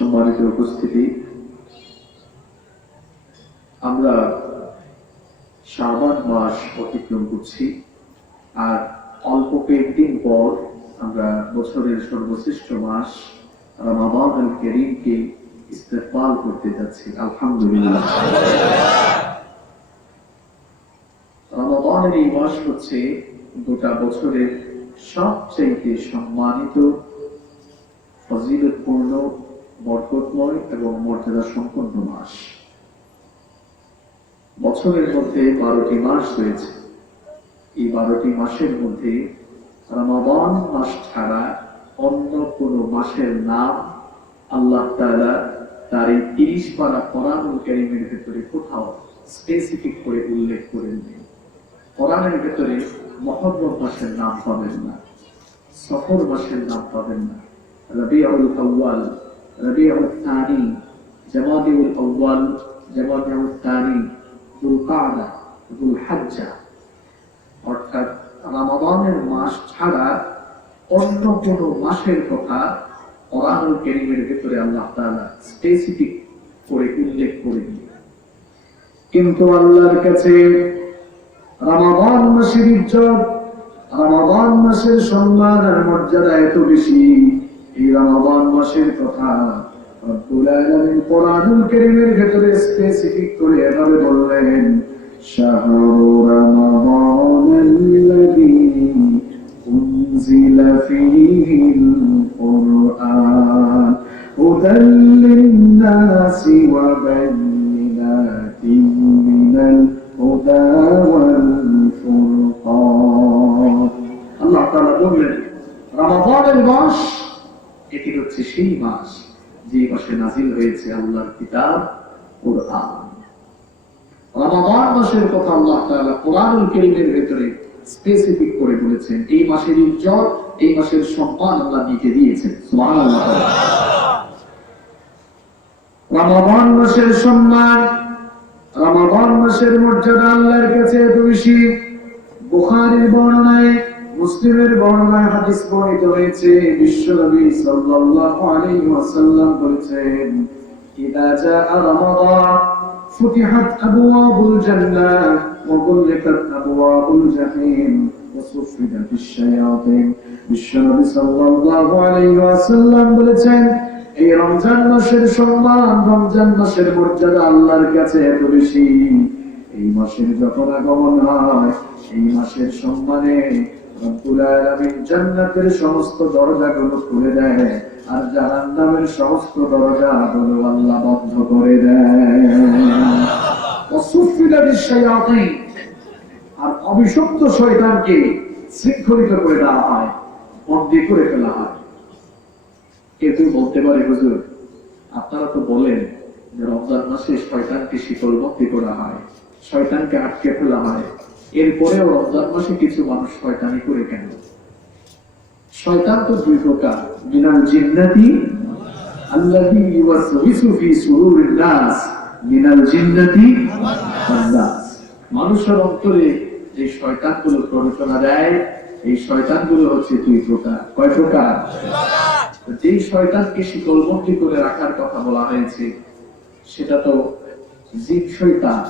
সম্মানিত উপস্থিতি, আমরা শাবান মাস অতিক্রম করছি আর অল্প কয়েকদিন পর আমরা বছরের সর্বশ্রেষ্ঠ মাস রমাদানুল কারীমকে ইস্তেকবাল করতে যাচ্ছি। আলহামদুলিল্লাহ। রমাদানের এই মাস হচ্ছে গোটা বছরের সবচেয়ে সম্মানিত, ফজিলতপূর্ণ, বরকতময় এবং মর্যাদা সম্পন্ন মাস। বছরের মধ্যে 12টি মাস রয়েছে। এই 12টি মাসের মধ্যে রমাদান মাস ছাড়া অন্য কোন মাসের নাম আল্লাহ তাআলা তার এই 30 পারা কোরআনুল কারীমের ভিতরে কোথাও স্পেসিফিক করে উল্লেখ করেননি। কোরআনের ভিতরে মুহররম মাসের নাম পাবেন না, সফর মাসের নাম পাবেন না, রবিউল আউয়াল, রবিউল থানি, জামাদিউল আউয়াল, জামাদিউল থানি, যুলকাদা, যুলহজ্জা, অর্থাৎ রমাদানের মাস ছাড়া অন্য কোন মাসের কথা কোরআনুল কারীমের ভিতরে আল্লাহ তাআলা স্পেসিফিক করে উল্লেখ করেননি। কিন্তু আল্লাহর কাছে রমাদান মাসের ইজ্জত, রমাদান মাসের সম্মান আর মর্যাদা এত বেশি, এই রমাদান মাসের কথা রব্বুল আলামিন কোরআনুল কারীমের ভিতরে স্পেসিফিক করে এভাবে বললেন, শাহরু রমাদানাল্লাযী উনজিলা ফীহিল কুরআন হুদাল লিন-নাসি ওয়া বায়িনাতিন মিনাল হুদা ওয়াল ফুরকান। আল্লাহ তাআলা বললেন, রমাদানের মাস এটি হচ্ছে সেই মাস যে মাসে নাযিল হয়েছে আল্লাহর কিতাব কুরআন। রমাদান মাসের কথা আল্লাহ তাআলা কোরআনুল কারীমের ভিতরে স্পেসিফিক করে বলেছেন। এই মাসের ইজ্জত, এই মাসের সম্মান আল্লাহ নিতে দিয়েছেন। সুবহানাল্লাহ। রমাদান মাসের সম্মান, রমাদান মাসের মর্যাদা আল্লাহর কাছে এত বেশি। বুখারীর বর্ণনায়, মুসলিমের বর্ণনায় হাদিস বর্ণিত হয়েছে, বিশ্বনবী সাল্লাল্লাহু আলাইহি ওয়াসাল্লাম বলেছেন, ইদা জাআ রমাদান ফুতিহাত আবওয়াবুল জান্নাহ ওয়া গুলিকাত আবওয়াবুল জাহিম ওয়া সুফিদাতিশ শায়াতিন। বিশ্বনবী সাল্লাল্লাহু আলাইহি ওয়াসাল্লাম বলেছেন, এই রমজান মাসের সম্মান, রমজান মাসের মর্যাদা আল্লাহর কাছে এত বেশি, এই মাসের যখন আগমন হয়, এই মাসের সম্মানে রব্বুল আলামিন জান্নাতের সমস্ত দরজাগুলো খুলে দেয় আর জাহান্নামের সমস্ত দরজাগুলো আল্লাহ বন্ধ করে দেয়। ওয়াসুফিদাতিশ শায়াতিন, আর অভিশপ্ত শয়তানকে শৃঙ্খলিত করে দেওয়া হয়, বন্দী করে ফেলা হয়। কেউ বলতে পারে, হুজুর আপনারা তো বলেন যে রমজান মাসে শয়তানকে শিকলবন্দি করা হয়, শয়তানকে আটকে ফেলা হয়, এরপরেও রমজান মাসে কিছু মানুষ শয়তানি করে কেন? শয়তান তো দুই প্রকার, মিনাল জিন্নাতি আল্লাযী ইউওয়াসওয়িসু ফী সুরুরিন নাস, মিনাল জিন্নাতি ওয়ান নাস। মানুষের অন্তরে যে শয়তানগুলো প্ররোচনা দেয়, এই শয়তানগুলো হচ্ছে দুই প্রকার। কয় প্রকার? যে শয়তানকে শিকলবন্দি করে রাখার কথা বলা হয়েছে সেটা তো জিন শয়তান।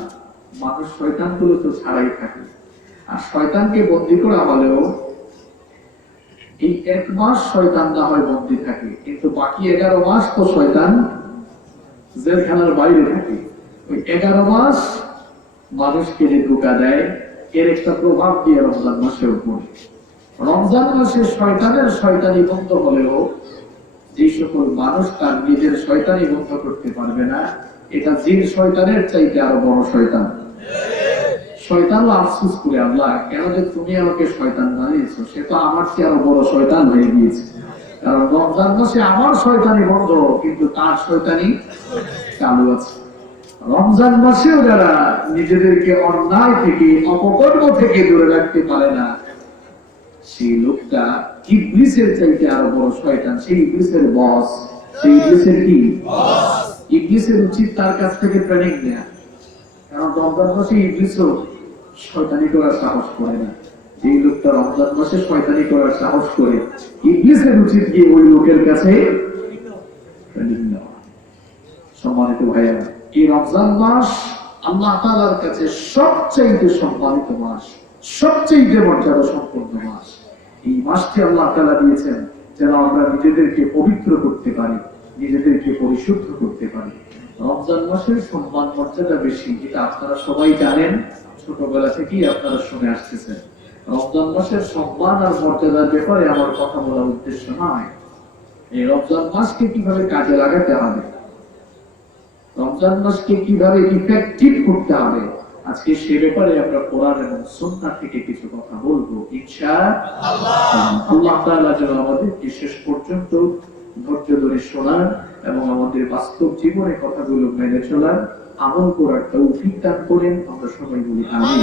মানুষ শয়তানগুলো তো ছাড়াই থাকে। আর শয়তানকে বন্দী করা হলেও এই 1 মাস শয়তান না হয় বন্দী থাকে, কিন্তু বাকি 11 মাস তো শয়তান জেলখানার বাইরে থাকে। ওই 11 মাস মানুষকে যে ধোঁকা দেয়, এর একটা প্রভাব দিয়ে রমজান মাসেও পড়ে। রমজান মাসে শয়তানের শয়তানি বন্ধ হলেও যে সকল মানুষ তার নিজের শয়তানি বন্ধ করতে পারবে না, এটা জিন শয়তানের চাইতে আরো বড় শয়তান। শয়তানও আফসোস করে, আল্লাহ কেন যে তুমি আমাকে শয়তান বানিয়েছো, সে তো আমার চেয়ে আরো বড় শয়তান হয়ে গিয়েছে। কারণ রমজান মাসে আমার শয়তানি বন্ধ, কিন্তু তার শয়তানি চালু আছে। রমজান মাসেও যারা নিজেদেরকে অন্যায় থেকে, অপকর্ম থেকে দূরে রাখতে পারে না, সেই লোকটা ইবলিসের চাইতে আরো বড় শয়তান। সেই ইবলিসের বস, সেই ইবলিসের কি বস? ইবলিসের উচিত তার কাছ থেকে ট্রেনিং নেয়া। কারণ রমজান মাসে ইবলিসও শয়তানি করার সাহস করে না। যে লোকটা রমজান মাসে শয়তানি করার সাহস করে, ইবলিসের উচিত গিয়ে ওই লোকের কাছে ট্রেনিং নেওয়া। সম্মানিত ভাইয়া, এই রমজান মাস আল্লাহ তাআলার কাছে সবচেয়ে সম্মানিত মাস, সবচেয়ে মর্যাদা সম্পন্ন মাস। এই মাসটি আল্লাহ তাআলা দিয়েছেন যেন আমরা নিজেদেরকে পবিত্র করতে পারি, নিজেদেরকে পরিশুদ্ধ করতে পারি। রমজান মাসের সম্মান মর্যাদা বেশি, এটা আপনারা সবাই জানেন, ছোটবেলা থেকেই আপনারা শুনে আসতেছেন। রমজান মাসের সম্মান আর মর্যাদার ব্যাপারে আমার কথা বলার উদ্দেশ্য নয়। এই রমজান মাসকে কিভাবে কাজে লাগাতে হবে, রমজান মাসকে কিভাবে ইফেক্টিভ করতে হবে, আজকে সে ব্যাপারে আমরা কোরআন এবং সুন্নাহ থেকে কিছু কথা বলবো ইনশাআল্লাহ। আল্লাহ তাআলা যেন আমাদেরকে শেষ পর্যন্ত ধৈর্য ধরে শোনার এবং আমাদের বাস্তব জীবনে কথাগুলো মেনে চলার, আমল করার তৌফিক দান করেন। আমরা সবাই বলি আমিন।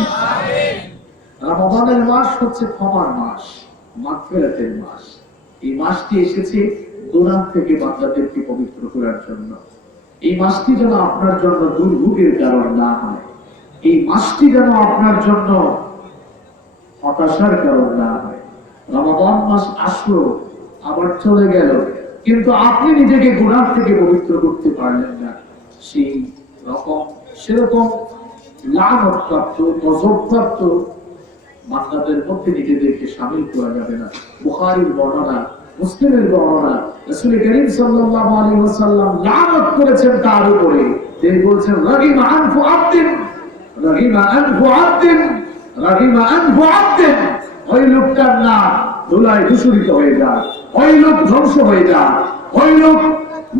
রমজানের মাস হচ্ছে ক্ষমার মাস, মাগফিরাতের মাস। এই মাসটি এসেছে গুনাহ থেকে বান্দাদেরকে পবিত্র করার জন্য। এই মাসটি যেন আপনার জন্য দুর্ভোগের কারণ না হয়, এই মাসটি যেন আপনার জন্য হতাশার কারণ না হয়। রমাদান মাস আসলো, আবার চলে গেল, কিন্তু আপনি নিজেকে গুনাহ থেকে পবিত্র করতে পারলেন না। সেই রকম সেরকম লানতপ্রাপ্ত, গজবপ্রাপ্ত বান্দাদের মধ্যে নিজেদেরকে শামিল করা যাবে না। বুখারীর বর্ণনা, মুসলিমের বর্ণনা, রাসূল করিম সাল্লাল্লাহু আলাইহি ওয়াসাল্লাম লানত করেছেন তার উপরে। তিনি বলেছেন রাগিমা আনফু আবদিন, রাগিমা আনফু আবদিন, রাগিমা আনফু আবদিন। ওই লোকটার নাম ধুলায় দূষিত হয়ে যায়, ওই লোক ধ্বংস হয়ে যায়, ওই লোক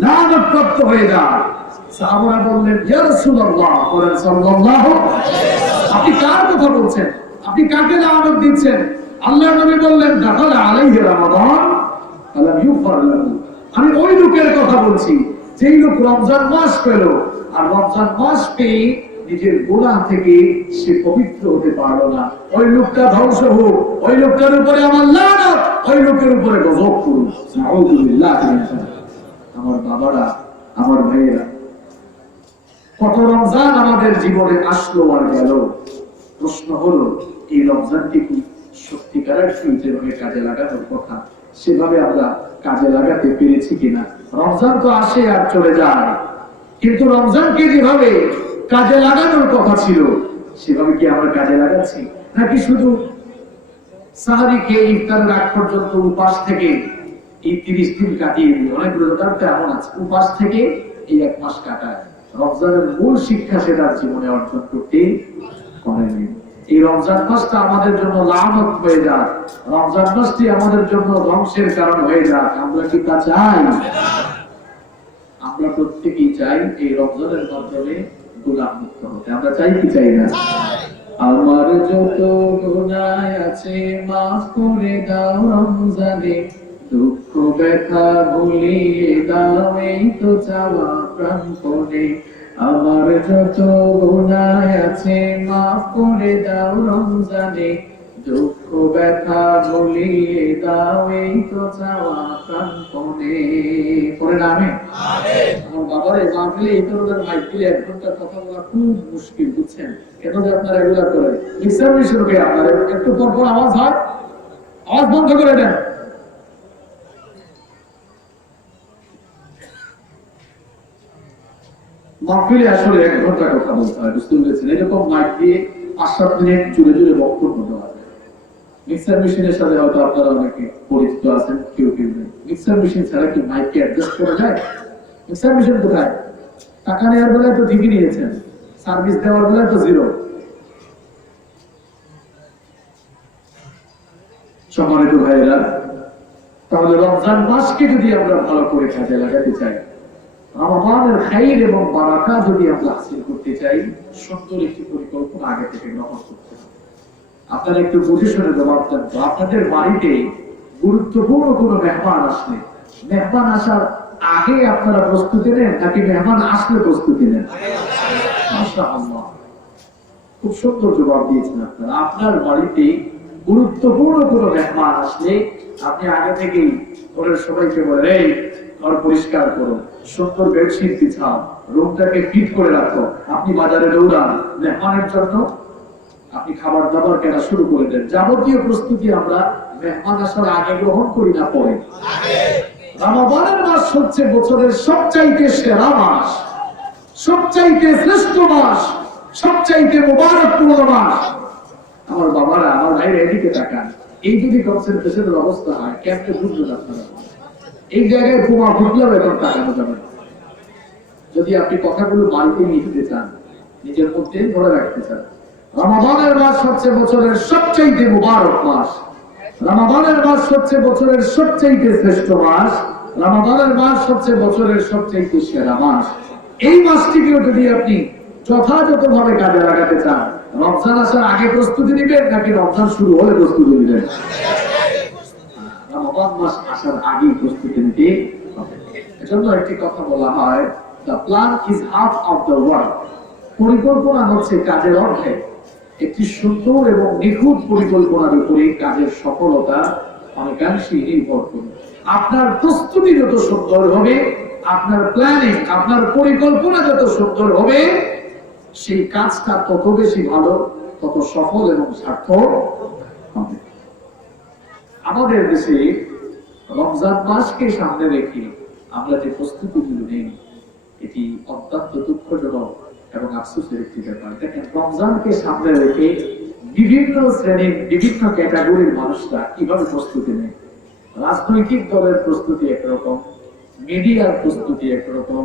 লানতপ্রাপ্ত হয়ে যায়। সাহাবারা বললেন ইয়া রাসূলুল্লাহ সাল্লাল্লাহু আলাইহি ওয়াসাল্লাম, আপনি কার কথা বলছেন, আপনি কাকে লানত দিচ্ছেন? আল্লাহর নবী বললেন দাখালা আলাইহি রমাদান ফালাম ইউগফার লাহু, আমি ওই লোকের কথা বলছি যেই লোক রমজান মাস পেল, আর রমজান মাস পেয়ে নিজের গুনাহ থেকে সে পবিত্র হতে পারলো না। ওই লোকটা ধ্বংস হোক, ওই লোকটার উপরে আমার লানত, ওই লোকের উপরে গজব করুন। নাউযুবিল্লাহ। আমার বাবারা, আমার ভাইয়েরা, কত রমজান আমাদের জীবনে আসলো আর গেল। প্রশ্ন হলো এই রমজানটি কি সত্যিকারের যেভাবে কাজে লাগানোর কথা সেভাবে আমরা কাজে লাগাতে পেরেছি কিনা? রমজান তো আসে আর চলে যায়, কিন্তু রমজানকে যেভাবে কাজে লাগানোর কথা ছিল সেভাবে কি আমরা কাজে লাগাচ্ছি? নাকি শুধু সাহারি খেয়ে ইফতারের আগ পর্যন্ত উপাস থেকে এই 30 দিন কাটিয়ে দিই? অনেক রোজাদার তো এমন আছে উপাস থেকে এই 1 মাস কাটায়, রমজানের মূল শিক্ষা সে তার জীবনে অর্জন করতে পারেনি। এই রমজান মাসটা আমাদের জন্য লানত হয়ে যাক, রমজান মাসটি আমাদের জন্য ধ্বংসের কারণ হয়ে যাক, আমরা কি তা চাই? আমরা প্রত্যেকেই চাই এই রমজানের মাধ্যমে গুনাহ মুক্ত হতে। আমরা চাই কি চাই না? আমার যত গুনাহ আছে মাফ করে দাও রমজানে, দুঃখ ব্যথা ভুলিয়ে দাও এই তো চাওয়া প্রাণপণে। আমার যত গুনাহ আছে মাফ করে দাও রমজানে, দুঃখ ব্যথা ভুলিয়ে দাও এই তো চাওয়া প্রাণপণে। পড়েন আমিন। আমার বাবারে মাহফিলে এই ধরনের মাইকিলে 1 ঘন্টা কথা বলা খুব মুশকিল, বুঝছেন? কেন যে আপনারা এগুলা করেন, মিক্সার মেশিন কে আপনারা একটু পর পর আওয়াজ হয়, আওয়াজ বন্ধ করে দেন। মাহফিলে আসলে 1 ঘন্টা কথা বলতে হয়, বুঝতে পেরেছেন? এরকম মাইক দিয়ে 5-7 মিনিট জুড়ে জুড়ে বক্তব্য দেওয়া যায়। মিক্সার মেশিনের সাথে হয়তো আপনারা অনেকে পরিচিত আছেন, কেউ কেউ নেই। মিক্সার মেশিন ছাড়া কি মাইককে অ্যাডজাস্ট করা যায়? মিক্সার মেশিন কোথায়? টাকা নেওয়ার বেলায় তো ঠিকই নিয়েছেন, সার্ভিস দেওয়ার বেলায় তো 0। সম্মানিত ভাইয়েরা, তাহলে রমজান মাসকে যদি আমরা ভালো করে কাজে লাগাতে চাই, রমাদানের খাইর এবং বারাকাত যদি আমরা হাসিল করতে চাই, সুন্দর একটি পরিকল্পনা আগে থেকে গ্রহণ করতে হবে। আপনারা একটু বুঝে শুনে জবাব দেন তো, আপনাদের বাড়িতে গুরুত্বপূর্ণ কোনো মেহমান আসলে, মেহমান আসার আগে আপনারা প্রস্তুতি নেন নাকি মেহমান আসলে প্রস্তুতি নেন? মাশাআল্লাহ, খুব সুন্দর জবাব দিয়েছেন আপনারা। আপনার বাড়িতে গুরুত্বপূর্ণ কোনো মেহমান আসলে আপনি আগে থেকেই ওদের সবাইকে বলেন এই ঘর পরিষ্কার করো, সুন্দর বেডশিট বিছাও, রুমটাকে ফিট করে রাখো। আপনি বাজারে দৌড়ান মেহমানের জন্য, আপনি খাবার দাবার কেনা শুরু করে দেন। যাবতীয় প্রস্তুতি আমরা মেহমান আসার আগে গ্রহণ করি না পরে? রমাদানের মাস হচ্ছে বছরের সবচাইতে সেরা মাস, সবচাইতে শ্রেষ্ঠ মাস, সবচাইতে মুবারকপূর্ণ মাস। আমার বাবারা, আমার ভাইরা এদিকে তাকান। এই যদি কনসেন্ট্রেশনের অবস্থা হয়, কেমনে বুঝবেন আপনারা? এই জায়গায় বোমা ফুটলেও এখন তাকানো যাবে না। যদি আপনি কথাগুলো বাড়িতে নিয়ে যেতে চান, নিজের মধ্যে ধরে রাখতে চান, রমাদানের মাস হচ্ছে বছরের সবচাইতে মুবারক মাস। রমাদানের মাস হচ্ছে বছরের সবচাইতে শ্রেষ্ঠ মাস। রমাদানের মাস হচ্ছে বছরের সবচাইতে সেরা মাস। এই মাসটিকেও যদি আপনি যথাযথভাবে কাজে লাগাতে চান, রমজান আসার আগে প্রস্তুতি নিবেন নাকি রমজান শুরু হলে প্রস্তুতি নিবেন? রমাদান মাস আসার আগেই প্রস্তুতি নিতে হবে। এজন্য একটি কথা বলা হয়, the plan is half of the work. পরিকল্পনা হচ্ছে কাজের অর্ধেক। একটি সুন্দর এবং নিখুঁত পরিকল্পনার উপরে কাজের সফলতা অনেকাংশেই নির্ভর করে। আপনার প্রস্তুতি যত সুন্দর হবে, আপনার প্ল্যানিং, আপনার পরিকল্পনা যত সুন্দর হবে, সেই কাজটা তত বেশি ভালো, তত সফল এবং সার্থক হবে। আমাদের দেশে রমজান মাসকে সামনে রেখে আমরা যে প্রস্তুতিগুলো নেই, এটি অত্যন্ত দুঃখজনক এবং আফসোসের একটি ব্যাপার। দেখেন, রমজানকে সামনে রেখে বিভিন্ন শ্রেণীর, বিভিন্ন ক্যাটাগরির মানুষরা কিভাবে প্রস্তুতি নেয়। রাজনৈতিক দলের প্রস্তুতি একরকম, মিডিয়ার প্রস্তুতি একরকম,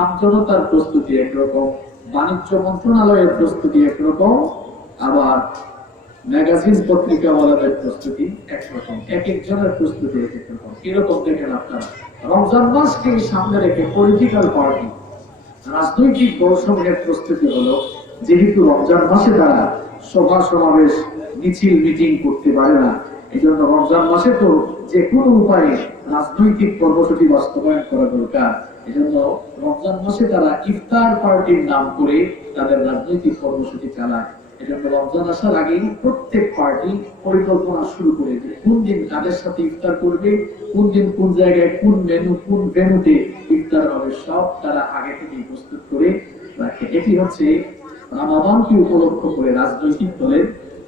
আমজনতার প্রস্তুতি একরকম, বাণিজ্য মন্ত্রণালয়ের প্রস্তুতি একরকম, আবার ম্যাগাজিন পত্রিকাওয়ালাদের প্রস্তুতি একরকম, এক একজনের প্রস্তুতি এক এক রকম। এরকম দেখেন আপনারা রমজান মাসকে সামনে রেখে পলিটিক্যাল পার্টি, রাজনৈতিক দলসমূহের প্রস্তুতি হলো, যেহেতু রমজান মাসে তারা সভা সমাবেশ, মিছিল, মিটিং করতে পারে না, এই জন্য রমজান মাসে তো যে কোনো উপায়ে রাজনৈতিক কর্মসূচি বাস্তবায়ন করা দরকার। এই জন্য রমজান মাসে তারা ইফতার পার্টির নাম করে তাদের রাজনৈতিক কর্মসূচি চালায়। এই জন্য রমজান আসার আগেই প্রত্যেক পার্টি পরিকল্পনা শুরু করে দেয়, কোন দিন কাদের সাথে ইফতার করবে, কোন দিন কোন জায়গায়, কোন মেনু, কোন ভেন্যুতে ইফতার হবে, সব তারা আগে থেকে প্রস্তুত করে রাখে। এটি হচ্ছে রমাদানকে উপলক্ষ করে রাজনৈতিক দলের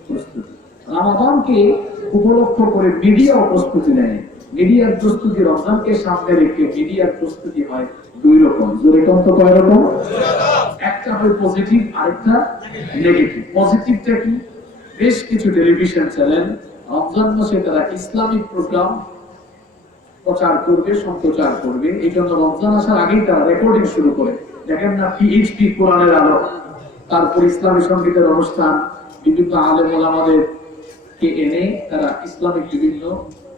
প্রস্তুতি। রমাদানকে উপলক্ষ করে মিডিয়াও প্রস্তুতি নেয়। মিডিয়ার প্রস্তুতি রমজানকে সামনে রেখে মিডিয়ার প্রস্তুতি হয় দুই রকম। জোরে কম তো কয় রকম? একটা হয় পজিটিভ, আরেকটা নেগেটিভ। পজিটিভটা কি? বেশ কিছু টেলিভিশন চ্যানেল রমজান মাসে তারা ইসলামিক প্রোগ্রাম প্রচার করবে, সম্প্রচার করবে। এই জন্য রমজান আসার আগেই তারা রেকর্ডিং শুরু করে। দেখেন না, PHP কোরআনের আলো, তারপর ইসলামী সঙ্গীতের অনুষ্ঠান, বিভিন্ন আলেম ওলামাদের কে এনে তারা ইসলামিক বিভিন্ন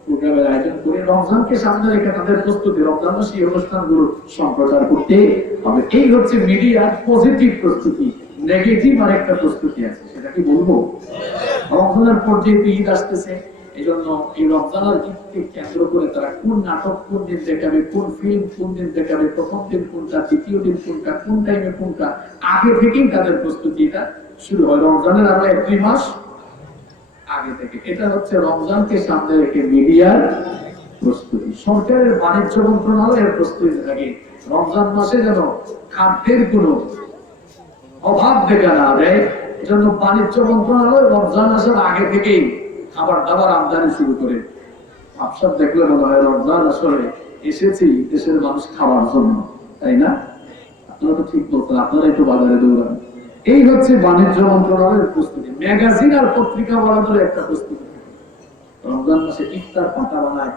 প্রোগ্রামের আয়োজন করে রমজানকে সামনে রেখে তাদের প্রস্তুতি, রমজান মাসে এই অনুষ্ঠানগুলো সম্প্রচার করতে হবে। এই হচ্ছে মিডিয়ার পজিটিভ প্রস্তুতি। নেগেটিভ আরেকটা প্রস্তুতি আছে, সেটা কি বলবো? রমজানের পর যেহেতু ঈদ আসতেছে, এই জন্য এই রমজানের ঈদকে কেন্দ্র করে তারা কোন নাটক কোন দিন দেখাবে, কোন ফিল্ম কোন দিন দেখাবে, প্রথম দিন কোনটা, দ্বিতীয় দিন কোনটা, কোন টাইমে কোনটা, আগে থেকেই তাদের প্রস্তুতি এটা শুরু হয়। রমজানের আরো 1-2 মাস আগে থেকে। এটা হচ্ছে রমজানকে সামনে রেখে মিডিয়ার প্রস্তুতি। সরকারের বাণিজ্য মন্ত্রণালয়ের প্রস্তুতি থাকে রমজান মাসে যেন খাদ্যের কোনো অভাব দেখা না দেয়। এজন্য বাণিজ্য মন্ত্রণালয় রমজান আসার আগে থেকেই খাবার দাবার আমদানি শুরু করে। আপনার দেখলে মনে হয় রমজান আসলে এসেছি দেশের মানুষ খাওয়ার জন্য, তাই না? আপনারা তো ঠিক বলতেন, আপনারা একটু বাজারে দৌড়ান। এই হচ্ছে বাণিজ্য মন্ত্রণালয়ের প্রস্তুতি। ম্যাগাজিন আর পত্রিকা বানানোর একটা প্রস্তুতি। রমজান মাসে ইফতার পাতা বানায়,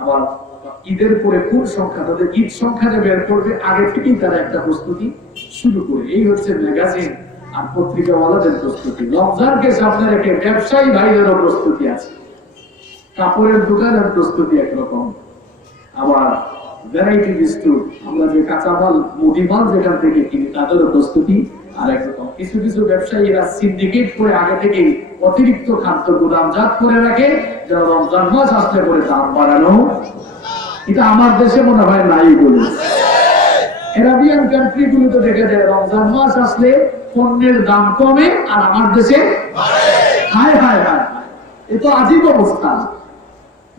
আবার ঈদের পরে কোন সংখ্যা, তাদের ঈদ সংখ্যা যে বের করবে আগে থেকেই তারা একটা প্রস্তুতি শুরু করে। এই হচ্ছে ম্যাগাজিন আর পত্রিকাওয়ালাদের প্রস্তুতি। রমজানকে সামনে রেখে ব্যবসায়ী ভাইদেরও প্রস্তুতি আছে। কাপড়ের দোকানের প্রস্তুতি একরকম, আবার ভ্যারাইটি বিস্কুট, আমরা যে কাঁচামাল মুদিমাল যেখান থেকে কিনি তাদেরও প্রস্তুতি আর একরকম। কিছু কিছু ব্যবসায়ীরা সিন্ডিকেট করে আগে থেকেই অতিরিক্ত খাদ্য গুদামজাত করে রাখে, যেন রমজান মাস আসলে পরে দাম বাড়ানো। এটা আমার দেশে মনে হয় নাই বলে। এরাবিয়ান কান্ট্রি গুলোতে দেখা যায় রমজান মাস আসলে পণ্যের দাম কমে আর আমার দেশে হায় হায় হায়। এ তো আজীব অবস্থা।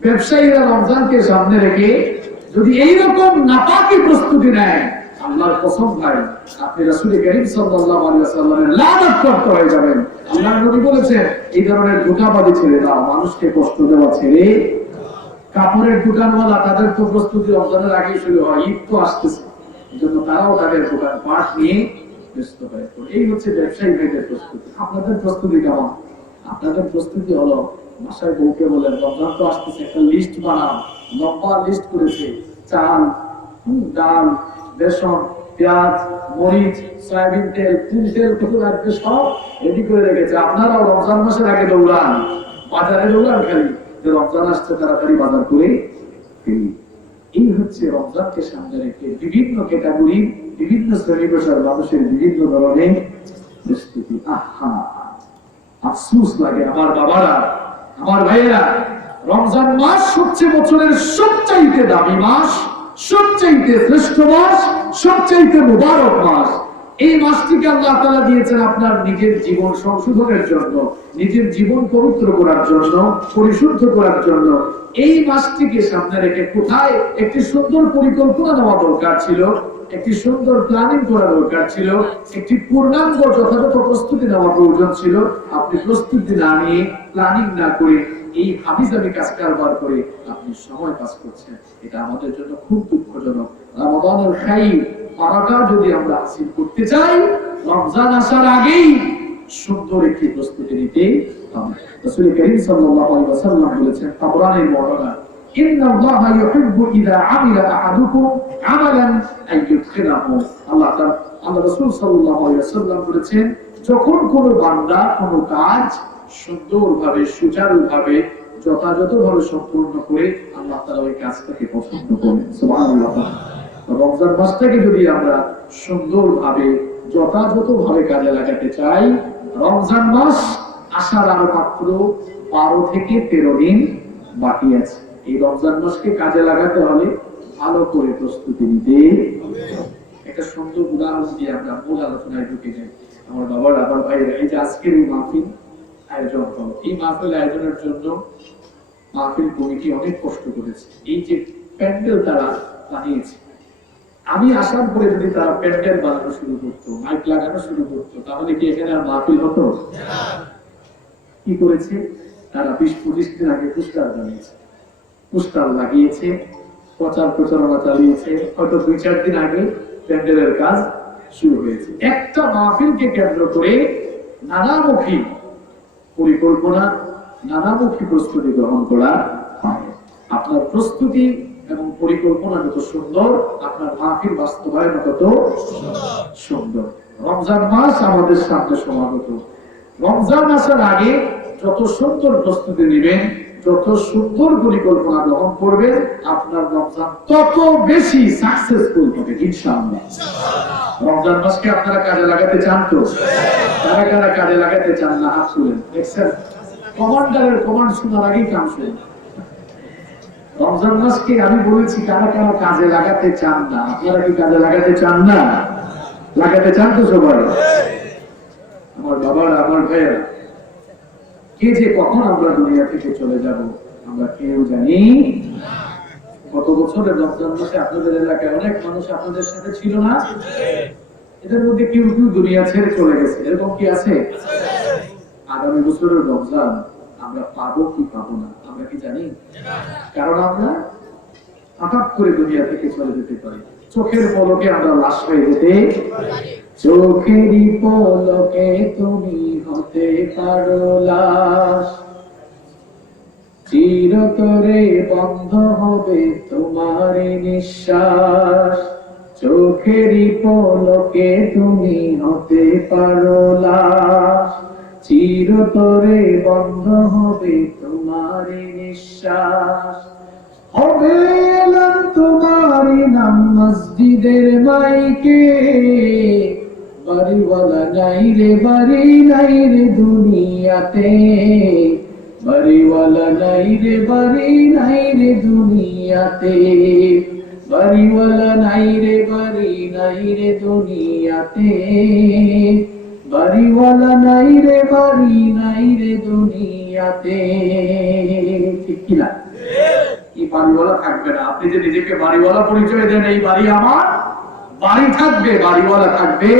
ব্যবসায়ীরা রমজানকে সামনে রেখে যদি এইরকম নাপাকি প্রস্তুতি নেয়, আল্লাহর কসম ভাই, আপনি রাসূল কারীম সাল্লাল্লাহু আলাইহি ওয়াসাল্লামের লানত প্রাপ্ত হয়ে যাবেন। আল্লাহর নবী বলেছেন, এই ধরনের ধোঁকাবাজি ছেড়ে দাও, মানুষকে কষ্ট দেওয়া ছেড়ে। কাপড়ের দোকানওয়ালা, তাদের তো প্রস্তুতি রমজানের আগে শুরু হয়, ঈদ তো আসতেছে, এজন্য তারাও তাদের দোকান পাট নিয়ে ব্যস্ত হয়ে পড়ে। এই হচ্ছে ব্যবসায়ী ভাইদের প্রস্তুতি। আপনাদের প্রস্তুতি কেমন? আপনাদের প্রস্তুতি হলো বাসায় বউকে বলেন রমজান তো আসতেছে, একটা লিস্ট বানাও। লম্বা লিস্ট করেছে, চাল, ডাল, বেসন, পেঁয়াজ, মরিচ, সয়াবিন তেল, তিল তেল কত লাগবে সব রেডি করে রেখেছে। আপনারাও রমজান মাসের আগে দৌড়ান, বাজারে দৌড়ান খালি যে রমজান আসছে তাড়াতাড়ি বাজার করে ফেলি। এই হচ্ছে রমজানকে সামনে রেখে বিভিন্ন ক্যাটাগরি, বিভিন্ন শ্রেণী পেশার মানুষের বিভিন্ন ধরনের প্রস্তুতি। আহা, আফসোস লাগে আমার বাবারা, আমার ভাইয়েরা, রমজান মাস হচ্ছে বছরের সবচাইতে দামি মাস, সবচাইতে শ্রেষ্ঠ মাস, সবচাইতে মুবারক মাস। এই মাসটিকে আল্লাহ তাআলা দিয়েছেন আপনার নিজের জীবন সংশোধনের জন্য, নিজের জীবন পবিত্র করার জন্য, পরিশুদ্ধ করার জন্য। এই মাসটিকে সামনে রেখে কোথায় একটি সুন্দর পরিকল্পনা নেওয়া দরকার ছিল, একটি সুন্দর প্ল্যানিং করা দরকার ছিল, একটি পূর্ণাঙ্গ যথাযথ প্রস্তুতি নেওয়া প্রয়োজন ছিল। আপনি প্রস্তুতি না নিয়ে, প্ল্যানিং না করে, এই হাবিজাবি কাজ কারবার করে আপনি সময় পাস করছেন। এটা আমাদের জন্য খুব দুঃখজনক। রমাদানুল খাইর বারাকা যদি আমরা হাসিল করতে চাই, রমজান আসার আগেই সুন্দর একটি প্রস্তুতি নিতে হবে। রাসূল কারীম সাল্লাল্লাহু আলাইহি ওয়াসাল্লাম বলেছেন, তাবরানীর বর্ণনা, ইন্নাল্লাহা ইউহিব্বু ইযা আমিলা আহাদুকুম আমালান আন ইউদখিলাহু। আল্লাহ রাসূল সাল্লাল্লাহু আলাইহি ওয়াসাল্লাম বলেছেন, যখন কোন বান্দা কোন কাজ সুন্দরভাবে, সুচারুভাবে, যথাযথভাবে সম্পূর্ণ করে, আল্লাহ তাআলা ওই কাজটাকে পছন্দ করেন। সুবহানাল্লাহ। রমজান মাসটাকে যদি আমরা সুন্দরভাবে, যথাযথভাবে কাজে লাগাতে চাই, রমজান মাস আসার আরো মাত্র 12 থেকে 13 দিন বাকি আছে। এই রমজান মাসকে কাজে লাগাতে হলে ভালো করে প্রস্তুতি নিতে হবে। একটা সুন্দর উদাহরণ দিয়ে আমরা মূল আলোচনায় ঢুকে যাই। আমার বাবার, আমার ভাইয়েরা, এই যে আজকের এই মাহফিল আয়োজন হলো, এই মাহফিল আয়োজনের জন্য মাহফিল কমিটি অনেক কষ্ট করেছে। এই যে প্যান্ডেল তারা বানিয়েছে, আমি আসার পরে যদি তারা প্যান্ডেল বানানো শুরু করতো, মাইক লাগানো শুরু করতো, তাহলে কি এখানে আর মাহফিল হতো? কি করেছে তারা? 20-25 দিন আগে পোস্টার বানিয়েছে, পোস্টার লাগিয়েছে, প্রচার প্রচারণা চালিয়েছে। হয়তো 2-4 দিন আগে প্যান্ডেলের কাজ শুরু হয়েছে। একটা মাহফিলকে কেন্দ্র করে নানামুখী পরিকল্পনা, নানামুখী প্রস্তুতি গ্রহণ করা হয়। আপনার প্রস্তুতি এবং পরিকল্পনা যত সুন্দর, আপনার মাহফিল বাস্তবায়ন তত সুন্দর। রমজান মাস আমাদের সামনে সমাগত। রমজান আসার আগে যত সুন্দর প্রস্তুতি নেবেন, যত সুন্দর পরিকল্পনা গ্রহণ করবেন, আপনার রমজান তত বেশি সাকসেসফুল হবে ইনশাআল্লাহ। রমজান মাসকে আপনারা কাজে লাগাতে চান তো? কারা কারা কাজে লাগাতে চান না হাত তুলেন। দেখছেন, কমান্ডারের কমান্ড শোনার আগেই কাম শুরু। রমজান মাসকে আমি বলেছি কারা কারা কাজে লাগাতে চান না। আপনারা কি কাজে লাগাতে চান না? লাগাতে চান তো সবাই? আমার বাবারা, আমার ভাইয়েরা, কে যে কখন আমরা দুনিয়া থেকে চলে যাব আমরা কেউ জানি। গত বছরের রমজান মাসে আপনাদের এলাকায় অনেক মানুষ আপনাদের সাথে ছিল না? এদের মধ্যে কেউ কেউ দুনিয়া ছেড়ে চলে গেছে, এরকম কি আছে? আগামী বছরের রমজান আমরা পাবো কি পাবো না আমরা কি জানি? কারণ আমরা হঠাৎ করে দুনিয়া থেকে চলে যেতে পারি। চোখের পলকে আমরা লাশ হয়ে যেতে পারি। চোখেরই পলকে তুমি হতে পারো লাশ, চিরতরে বন্ধ হবে তোমার নিঃশ্বাস। চোখেরই পলকে তুমি হতে পারো লাশ, চিরতরে বন্ধ হবে তোমার নিঃশ্বাস। হবে এলান তোমারই নাম মসজিদের মাইকে, বাড়িওয়ালা নাই রে, বাড়ি নাই রে দুনিয়াতে, বাড়িওয়ালা নাই রে, বাড়ি নাই রে দুনিয়াতে, বাড়িওয়ালা নাই রে, বাড়ি নাই রে দুনিয়াতে, বাড়িওয়ালা নাই রে, বাড়ি নাই রে দুনিয়াতে। ঠিক কিনা? এই বাড়িওয়ালা থাকবে না। আপনি যে নিজেকে বাড়িওয়ালা পরিচয় দেন, এই বাড়ি আমার, বাড়ি থাকবে, বাড়িওয়ালা থাকবে।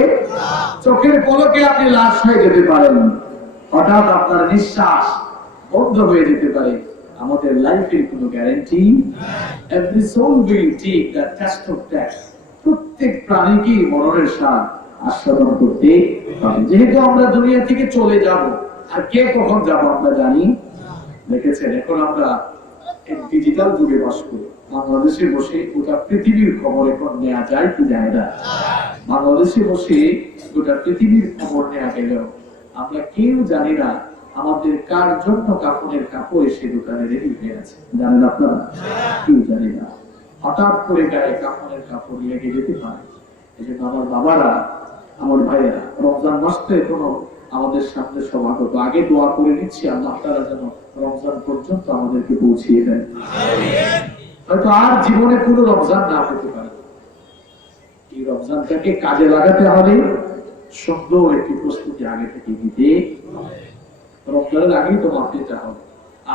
চোখের পলকে আপনি লাশ হয়ে যেতে পারেন, হঠাৎ আপনার নিঃশ্বাস বন্ধ হয়ে যেতে পারে। আমাদের লাইফের কোনো guarantee? Every soul will take the test of death. প্রত্যেক প্রাণীকে মরণের স্বাদ আস্বাদন করতে হবে। যেহেতু আমরা দুনিয়া থেকে চলে যাব, আর কে কখন যাব আমরা জানি। দেখেছেন, এখন আমরা ডিজিটাল যুগে বাস করি। বাংলাদেশে বসে গোটা পৃথিবীর খবর এখন নেওয়া যায় কি যায় না? বাংলাদেশে বসে গোটা পৃথিবীর খবর নেওয়া গেলেও আমরা কেউ জানি না আমাদের কার জন্য কাপড়ের কাপড় এসে দোকানে রেডি হয়ে আছে। জানেন আপনারা? কেউ জানি না। হঠাৎ করে গায়ে কাপড়ের কাপড় লেগে যেতে পারে। এই জন্য আমার বাবারা, আমার ভাইয়েরা, রমজান মাসে কোনো আমাদের সামনে সমাগত, আগে দোয়া করে নিচ্ছি আল্লাহ তাআলা যেন রমজান পর্যন্ত আমাদেরকে পৌঁছিয়ে দেন। হয়তো আর জীবনে কোনো রমজান না পেতে পারে। এই রমজানটাকে কাজে লাগাতে হলে সুন্দর একটি প্রস্তুতি আগে থেকে নিতে। রমজানের আগেই তো মাহফিলটা হবে।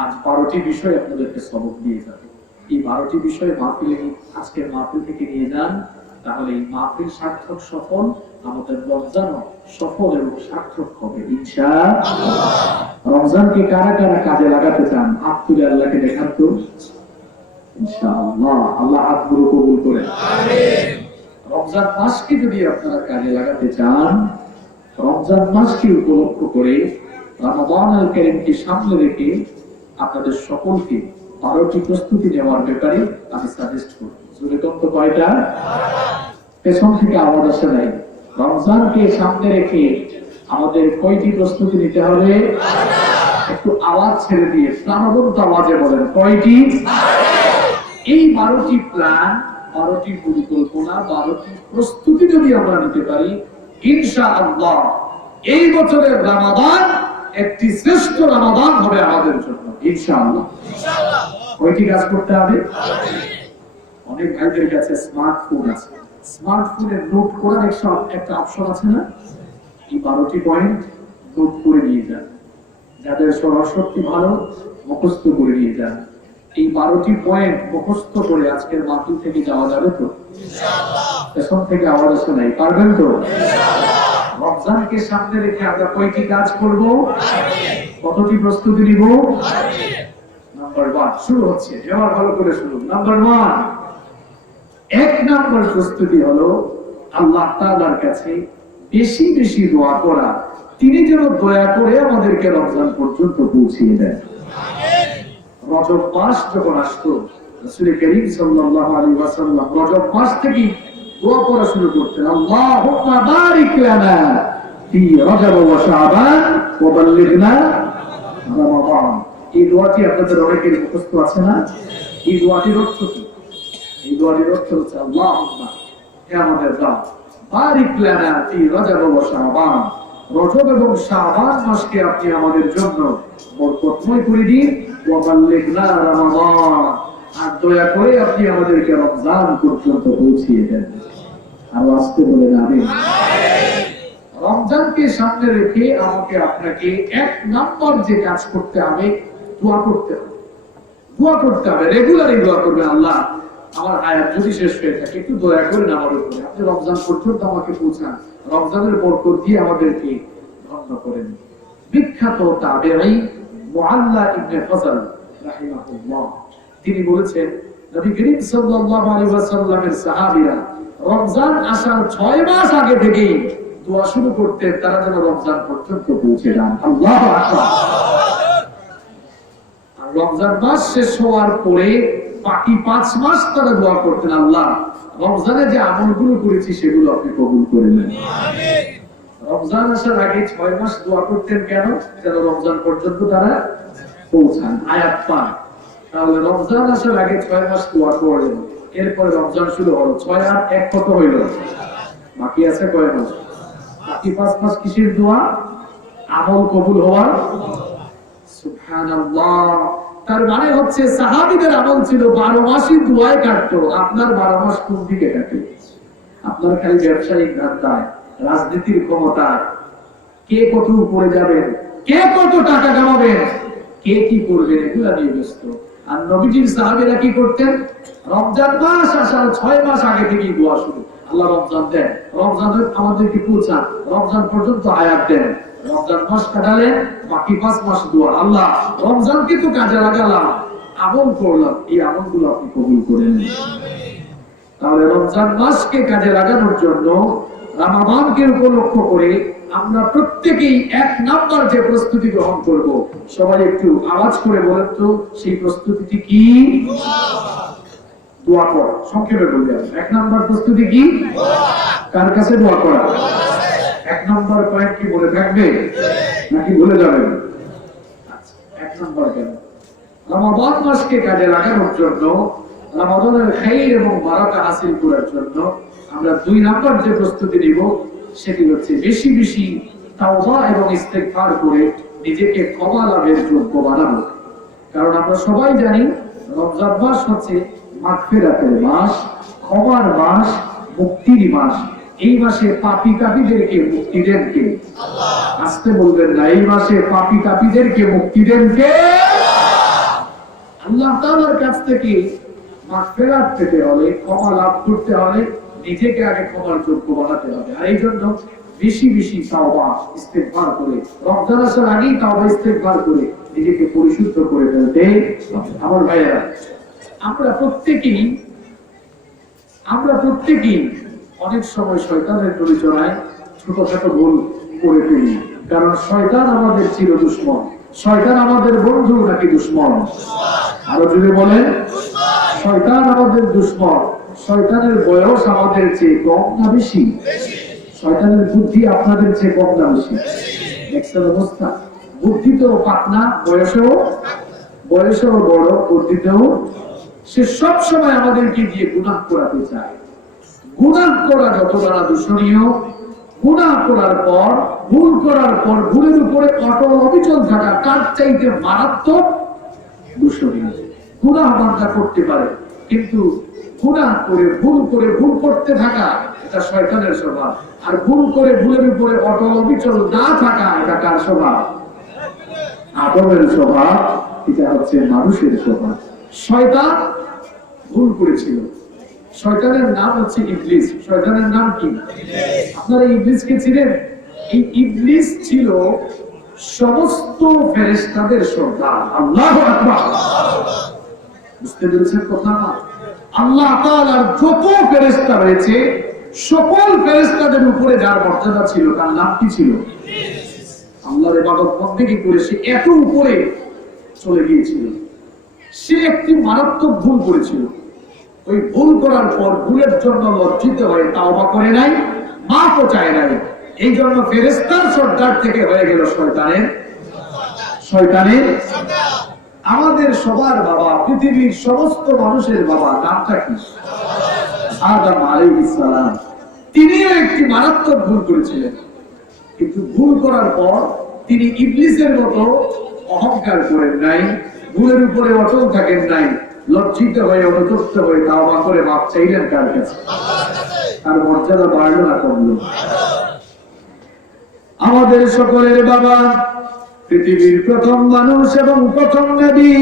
আজ 12টি বিষয় আপনাদেরকে সবক দিয়ে যাবে। এই 12টি বিষয় মাহফিলে আজকের মাহফিল থেকে নিয়ে যান, তাহলে এই মাহফিল সার্থক সফল, আমাদের রমজানও সফল এবং সার্থক হবে ইনশাআল্লাহ। রমজানকে কারা কারা কাজে লাগাতে চান হাত তুলে আল্লাহকে দেখান তো ইনশাআল্লাহ। আল্লাহ হাতগুলো কবুল করে। আমিন। রমজান মাসকে যদি আপনারা কাজে লাগাতে চান, রমজান মাসকে উপলক্ষ করে রমাদান আল কারীমকে সামনে রেখে আপনাদের সকলকে 12টি প্রস্তুতি নেওয়ার ব্যাপারে আমি সাজেস্ট করব। জোরে কত কয়টা? পেছন থেকে আওয়াজ আসে নাই। রমজানকে সামনে রেখে আমাদের কয়টি প্রস্তুতি নিতে হবে? একটু আওয়াজ ছেড়ে দিয়ে প্রাণবন্ত আওয়াজে বলেন কয়টি? এই 12টি প্ল্যান, 12টি পরিকল্পনা, 12টি প্রস্তুতি যদি আমরা নিতে পারি, ইনশাআল্লাহ এই বছরের রমাদান একটি শ্রেষ্ঠ রমাদান হবে আমাদের জন্য ইনশাআল্লাহ। কয়টি কাজ করতে হবে? অনেক ভাইদের কাছে স্মার্টফোন আছে, স্মার্টফোনে নোট করার একটা অপশন আছে না? এই 12টি পয়েন্ট নোট করে নিয়ে যান। যাদের স্মরণশক্তি ভালো, মুখস্থ করে নিয়ে যান। এই 12টি পয়েন্ট মুখস্থ করে আজকের মাহফিল থেকে যাওয়া যাবে তো ইনশাআল্লাহ? পেছন থেকে আওয়াজ আসে নাই, পারবেন তো ইনশাআল্লাহ? রমজানকে সামনে রেখে আমরা কয়টি কাজ করব? কতটি প্রস্তুতি নিব? নাম্বার 1 শুরু হচ্ছে। এবার ভালো করে শুনুন। নাম্বার 1, 1 নাম্বার প্রস্তুতি হলো আল্লাহ তাআলার কাছে বেশি বেশি দোয়া করা, তিনি যেন দয়া করে আমাদেরকে রমজান পর্যন্ত পৌঁছিয়ে দেন। আমিন। রজব মাস যখন আসতো, রাসূল করিম সাল্লাল্লাহু আলাইহি ওয়াসাল্লাম রজব মাস থেকে দোয়া করা শুরু করতেন, আল্লাহুম্মা বারিক লানা ফি রজব ওয়া শাবান ওয়া বাল্লিগনা রমাদান। এই দোয়াটি আপনাদের অনেকের মুখস্থ আছে না? এই দোয়াটির অর্থ কি? এই দোয়াটির অর্থ হচ্ছে, আল্লাহুম্মা, হে আমাদের রব, বারিক লানা ফি রজব ওয়া শাবান, রজব এবং শাবান মাসকে আপনি আমাদের জন্য বরকতময় করে দিন, ওয়া বাল্লিগনা রমাদান, আর দয়া করে আপনি আমাদেরকে রমজান পর্যন্ত পৌঁছিয়ে দেন। আর আসতে বলেন আমিন। রমজানকে সামনে রেখে আমাকে আপনাকে 1 নাম্বার যে কাজ করতে হবে, দোয়া করতে হবে। দোয়া করতে হবে, রেগুলারই দোয়া করবেন, আল্লাহ আমার হায়াত যদি শেষ হয়ে থাকে একটু দয়া করেন আমার উপরে, আপনি রমজান পর্যন্ত আমাকে পৌঁছান, রমজানের বরকত দিয়ে আমাদেরকে ধন্য করেন। বিখ্যাত তাবেঈ মুআল্লা ইবনে ফজল রাহিমাহুল্লাহ তিনি বলেছেন, নবী করিম সাল্লাল্লাহু আলাইহি ওয়াসাল্লামের সাহাবীরা রমজান আসার 6 মাস আগে থেকেই দোয়া শুরু করতেন তারা যেন রমজান পর্যন্ত পৌঁছে যান। আল্লাহু আকবার। আর রমজান মাস শেষ হওয়ার পরে বাকি 5 মাস তারা দোয়া করতেন, আল্লাহ রমজানে যে আমলগুলো করেছি সেগুলো আপনি কবুল করে নেন। আমিন। রমজান আসার আগে 6 মাস দোয়া করতেন কেন? যেন রমজান পর্যন্ত তারা পৌঁছান, আয়াত পান। তাহলে রমজান আসার আগে 6 মাস দোয়া করলেন, এরপরে রমজান শুরু হলো, 6 আর 1 কত হইল? বাকি আছে কয় মাস? বাকি 5 মাস কিসের দোয়া? আমল কবুল হওয়ার। সুবহানাল্লাহ। তার মানে হচ্ছে সাহাবীদের আমল ছিল 12 মাসই দোয়ায় কাটতো। আপনার 12 মাস কোন দিকে কাটে? আপনার খালি ব্যবসায়িক ধান্দায়, রাজনীতির ক্ষমতা, কে কত উপরে যাবেন, কে কত টাকা কামাবেন, কে কি করবেন, এগুলা নিয়ে ব্যস্ত। আর নবীজির সাহাবীরা কি করতেন? রমজান মাস আসার 6 মাস আগে থেকেই দোয়া শুরু, আল্লাহ রমজান দেন, রমজান আমাদেরকে পৌঁছান, রমজান পর্যন্ত আয়াত দেন। রমজান মাস কাটালেন, বাকি 5 মাস দোয়া, আল্লাহ রমজানকে তো কাজে লাগালাম, আমল করলাম, এই আমলগুলো আপনি কবুল করে নেন। তাহলে রমজান মাসকে কাজে লাগানোর জন্য রমাদানকে উপলক্ষ করে আমরা প্রত্যেকেই এক নাম্বার যে প্রস্তুতি গ্রহণ করব, সবাই একটু আওয়াজ করে বলেন তো সেই প্রস্তুতিটি কি? দোয়া করা। সংক্ষেপে বলি, এক নাম্বার প্রস্তুতি কি? কার কাছে দোয়া করা? এক নাম্বার পয়েন্ট কি বলে থাকবে নাকি ভুলে যাবেন? আচ্ছা, এক নাম্বার কেন? রমাদান মাসকে কাজে লাগানোর জন্য, রমাদানের খাইর এবং বারাকা হাসিল করার জন্য আমরা দুই নাম্বার যে প্রস্তুতি নিব সেটি হচ্ছে বেশি বেশি তাওবা এবং ইস্তেগফার করে নিজেকে ক্ষমা লাভের যোগ্য বানাবো। কারণ আমরা সবাই জানি রমজান মাস হচ্ছে মাগফিরাতের মাস, ক্ষমার মাস, মুক্তির মাস। এই মাসে পাপী তাপীদেরকে মুক্তি দেন কে? আল্লাহ। আসতে বলবেন না, এই মাসে পাপী তাপীদেরকে মুক্তি দেন কে? আল্লাহ তাআলার কাছ থেকে মাগফিরাত পেতে হলে, ক্ষমা লাভ করতে হলে নিজেকে আগে ক্ষমার যোগ্য বানাতে হবে। আর এই জন্য বেশি বেশি তাওবা ইস্তেগফার করে, রমজান আসার আগেই তাওবা ইস্তেগফার করে নিজেকে পরিশুদ্ধ করে ফেলতে হবে। আমার ভাইয়েরা, আমরা প্রত্যেকেই অনেক সময় শয়তানের পরিচয় ছোটখাটো ভুল করে ফেলি। কারণ শয়তান আমাদের চির দুশমন। শয়তান আমাদের বন্ধু নাকি দুশমন? আরো যদি বলেন, শয়তান আমাদের দুশমন। শয়তানের বয়স আমাদের চেয়ে কম না বেশি? শয়তানের বুদ্ধি আপনাদের চেয়ে কম না বেশি? দেখছেন অবস্থা? বুদ্ধি তো পাতনা, বয়সেও বড়, বুদ্ধিতেও। সে সব সময় আমাদেরকে দিয়ে গুনাহ করাতে চায়। গুনাহ করা যতটা দূষণীয়, গুনাহ করার পর, ভুল করার পর ভুলের উপরে অটল অবিচল থাকা তার চাইতে মারাত্মক দূষণীয়। গুনাহ বান্দা করতে পারে, কিন্তু গুনাহ করে ভুল করতে থাকা এটা শয়তানের স্বভাব। আর ভুল করে ভুলের উপরে অটল অবিচল না থাকা এটা কার স্বভাব? আদমের স্বভাব। এটা হচ্ছে মানুষের স্বভাব। শয়তান ভুল করেছিল। শয়তানের নাম হচ্ছে ইবলিস। শয়তানের নাম কি? আপনারা ইবলিসকে চিনেন? এই ইবলিস ছিল সমস্ত ফেরেশতাদের সর্দার। আল্লাহু আকবার। বুঝতে পেরেছেন কথা? আল্লাহ তাআলার যত ফেরেশতা রয়েছে সকল ফেরেশতাদের উপরে যার মর্যাদা ছিল তার নাম কি ছিল? আল্লাহর ইবাদত বন্দেগী করে সে এত উপরে চলে গিয়েছিল। সে একটি মারাত্মক ভুল করেছিল। ওই ভুল করার পর ভুলের জন্য লজ্জিত হয়ে তাওবা করে নাই, মাফও চায় নাই। এই জন্য ফেরেশতার সর্দার থেকে হয়ে গেল শয়তানের। আমাদের সবার বাবা, পৃথিবীর সমস্ত মানুষের বাবা, নামটা কি? আদম আলাইহিস সালাম। তিনিও একটি মারাত্মক ভুল করেছিলেন, কিন্তু ভুল করার পর তিনি ইবলিসের মতো অহংকার করেন নাই, ভুলের উপরে অটল থাকেন নাই, লজ্জিত হয়ে অনুতপ্ত হয়ে তাওবা করে মাফ চাইলেন কার কাছে? তার মর্যাদা বাড়লো না কমলো? আমাদের সকলের বাবা, পৃথিবীর প্রথম মানুষ এবং প্রথম নবী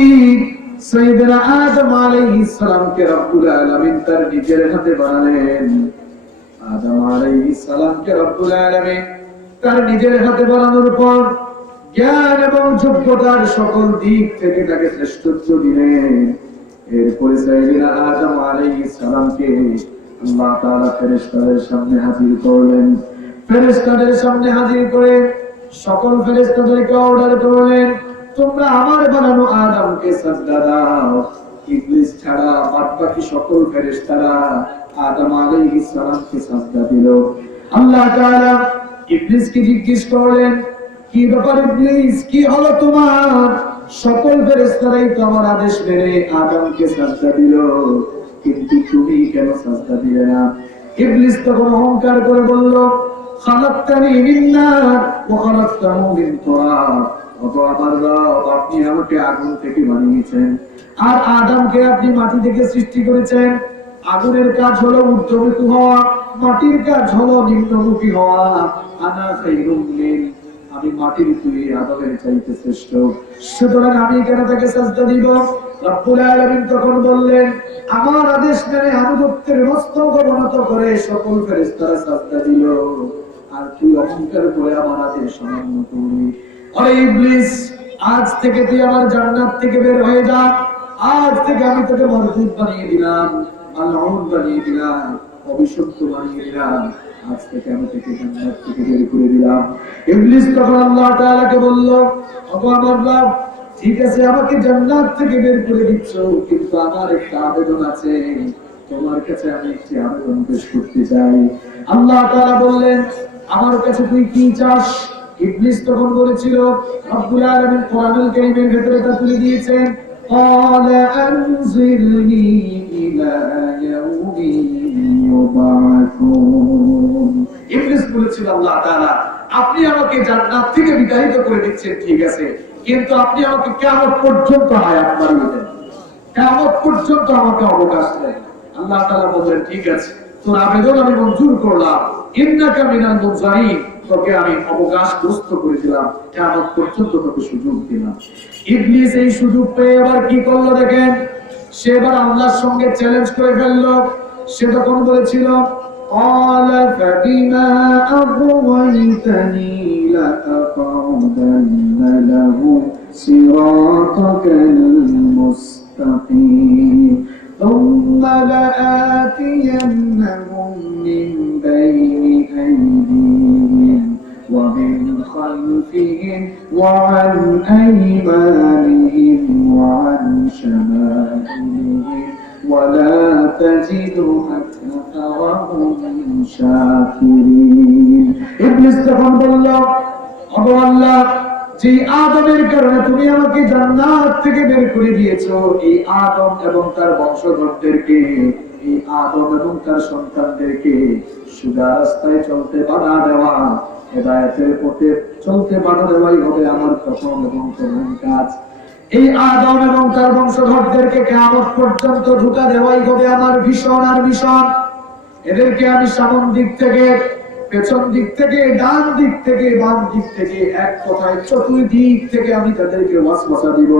সাইয়েদনা আদম আলাইহিস সালামকে রব্বুল আলামিন তার নিজের হাতে বানালেন। আদম আলাইহিস সালামকে রব্বুল আলামিন তার নিজের হাতে বানানোর পর জ্ঞান এবং যোগ্যতার সকল দিক থেকে তাকে শ্রেষ্ঠত্ব দিলেন। এরপরে সাইয়েদনা আদম আলাইহিস সালামকে আল্লাহ তাআলা ফেরেশতাদের সামনে হাজির করলেন। ফেরেশতাদের সামনে হাজির করে সকল ফেরেশতাদেরকে অর্ডার করলেন, তোমরা আমার বানানো আদমকে সাজদা দাও। ইবলিস ছাড়া বাকি সকল ফেরেশতারা আদম আলাইহিস সালামকে সাজদা দিল। আল্লাহ তাআলা ইবলিসকে জিজ্ঞেস করলেন, কি ব্যাপার ইবলিস, কি হলো তোমার? সকল ফেরেশতারাই তো আমার আদেশ মেনে আদমকে সাজদা দিল, কিন্তু তুমি কেন সাজদা দিলে না? ইবলিস তখন অহংকার করে বলল, খালাকতানি মিন নার ওয়া খালাকতাহু মিন তুরাব। আমার রব, আপনি আমাকে আগুন থেকে বানিয়েছেন আর আদমকে আপনি মাটি থেকে সৃষ্টি করেছেন। আগুনের কাজ হলো ঊর্ধ্বমুখী হওয়া, মাটির কাজ হলো নিম্নমুখী হওয়া। আনা খায়রুম মিন, আমি মাটির তুই আদমের চাইতে শ্রেষ্ঠ, সুতরাং আমি কেন তাকে সাজদা দিব? রব্বুল আলামিন তখন বললেন, আমার আদেশ মেনে আনুগত্যের মস্তক অবনত করে সকল ফেরেশতারা সাজদা দিল, আর তুই অহংকার করে আমার আদেশ অমান্য করলি। আরে ইবলিস, আজ থেকে তুই আমার জান্নাত থেকে বের হয়ে যা। আজ থেকে আমি তোকে মরদুদ বানিয়ে দিলাম। মালউন বানিয়ে দিলাম, অবিশুদ্ধ বানিয়ে দিলাম, আজ থেকে আমি তাকে জান্নাত থেকে বের করে দিলাম। ইবলিস তখন আল্লাহ তাআলাকে বলল, ওগো আমার রব, ঠিক আছে আমাকে জান্নাত থেকে বের করে দিচ্ছ, কিন্তু আমার একটা আবেদন আছে, তোমার কাছে আমি একটি আবেদন পেশ করতে চাই। আল্লাহ তাআলা বললেন, আমার কাছে তুই কি চাস? ইবলিস তখন বলেছিল, রব্বুল আলামিন কোরআনুল কারীমের ভিতরে তা তুলে দিয়েছেন, قال أنظرني إلى يوم يبعثون। ইবলিস বলেছিল, আল্লাহ তাআলা আপনি আমাকে জান্নাত থেকে বিতাড়িত করে দিচ্ছেন, ঠিক আছে, কিন্তু আপনি আমাকে কিয়ামত পর্যন্ত হায়াত বাড়িয়ে দেন, কিয়ামত পর্যন্ত আমাকে অবকাশ দেন। আল্লাহ তাআলা বললেন, ঠিক আছে, তোর আবেদন আমি মঞ্জুর করলাম, ইন্নাকা মিনাল মুনজারিন, তোকে আমি অবকাশ গ্রস্ত করে দিলাম, কিয়ামত পর্যন্ত তোকে সুযোগ দিলাম। ইবলিস এই সুযোগ পেয়ে আবার কি করলো দেখেন, সে এবার আল্লাহর সঙ্গে চ্যালেঞ্জ করে ফেললো। সে তখন বলেছিল, قال فبما أغويتني لأقعدن لهم صراطك المستقيم ثم لآتينهم من بين أيديهم ومن خلفهم وعن أيمانهم وعن شمائلهم ولا تجد أكثرهم شاكرين। ইবলিস তখন বলল, ওগো আল্লাহ, যে আদমের কারণে তুমি আমাকে জান্নাত থেকে বের করে দিয়েছো, এই আদম এবং তার বংশধরদেরকে, এই আদম এবং তার সন্তানদেরকে সোজা রাস্তায় চলতে বাধা দেওয়া, হেদায়েতের পথে চলতে বাধা দেওয়াই হবে আমার প্রথম এবং প্রধান কাজ। এই আদম এবং তার বংশধরদেরকে কিয়ামত পর্যন্ত ধোঁকা দেওয়াই হবে আমার ভীষণ আর মিশন। এদেরকে আমি সামন দিক থেকে, পেছন দিক থেকে, ডান দিক থেকে, বাম দিক থেকে, এক কথায় চতুর্দিক থেকে আমি তাদেরকে ওয়াসওয়াসা দিব,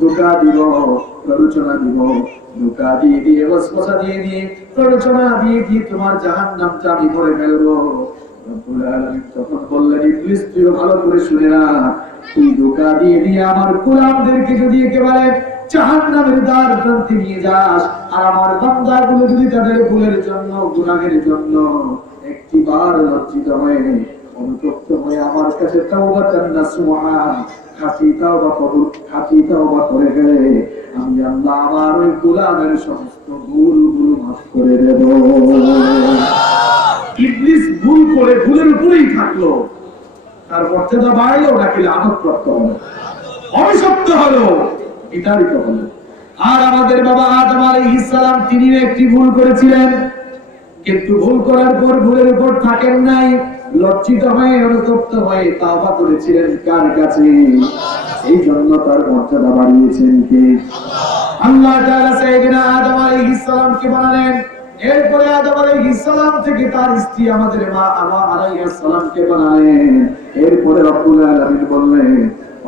ধোঁকা দিব, প্ররোচনা দিব, ধোঁকা দিয়ে দিয়ে, ওয়াসওয়াসা দিয়ে দিয়ে, প্ররোচনা দিয়ে দিয়ে তোমার জাহান্নামটা আমি ভরে ফেলবো। রব্বুল আলামিন তখন বললেন, ইবলিস তুই ভালো করে শুনে না, তুই ধোঁকা দিয়ে দিয়ে আমার গোলামদেরকে যদি একেবারে জাহান্নামের দ্বার প্রান্তে নিয়ে যাস, আর আমার বান্দাগুলো যদি তাদের ভুলের জন্য, গুনাহের জন্য একটিবার লজ্জিত হয়ে, অনুতপ্ত হয়ে আমার কাছে তাওবাতান নাসুহা, খাঁটি তাওবা করে গেলে, আমি আল্লাহ আমার ওই গোলামের সমস্ত ভুলগুলো মাফ করে দেব। ইবলিস ভুল করে ভুলের উপরেই থাকলো, তার মর্যাদা বাড়লো নাকি লানত হলো, অভিশপ্ত হলো, বিতাড়িত হলো। আর আমাদের বাবা আদম আলাইহিস সালাম, তিনি একটি ভুল করেছিলেন, কিন্তু ভুল করার পর ভুলের উপর থাকেন নাই, লজ্জিত হয়ে, অনুতপ্ত হয়ে তাওবা করেছিলেন কার কাছে? এই জন্য তার মর্যাদা বাড়িয়েছেন কে? আল্লাহ তাআলা সাইয়েদনা আদম আলাইহিস সালামকে বানালেন, এরপরে আদম আলাইহিস সালাম থেকে তার স্ত্রী আমাদের মা হাওয়া আলাইহিস সালামকে বানালেন। এরপরে রব্বুল আলামিন বললেন,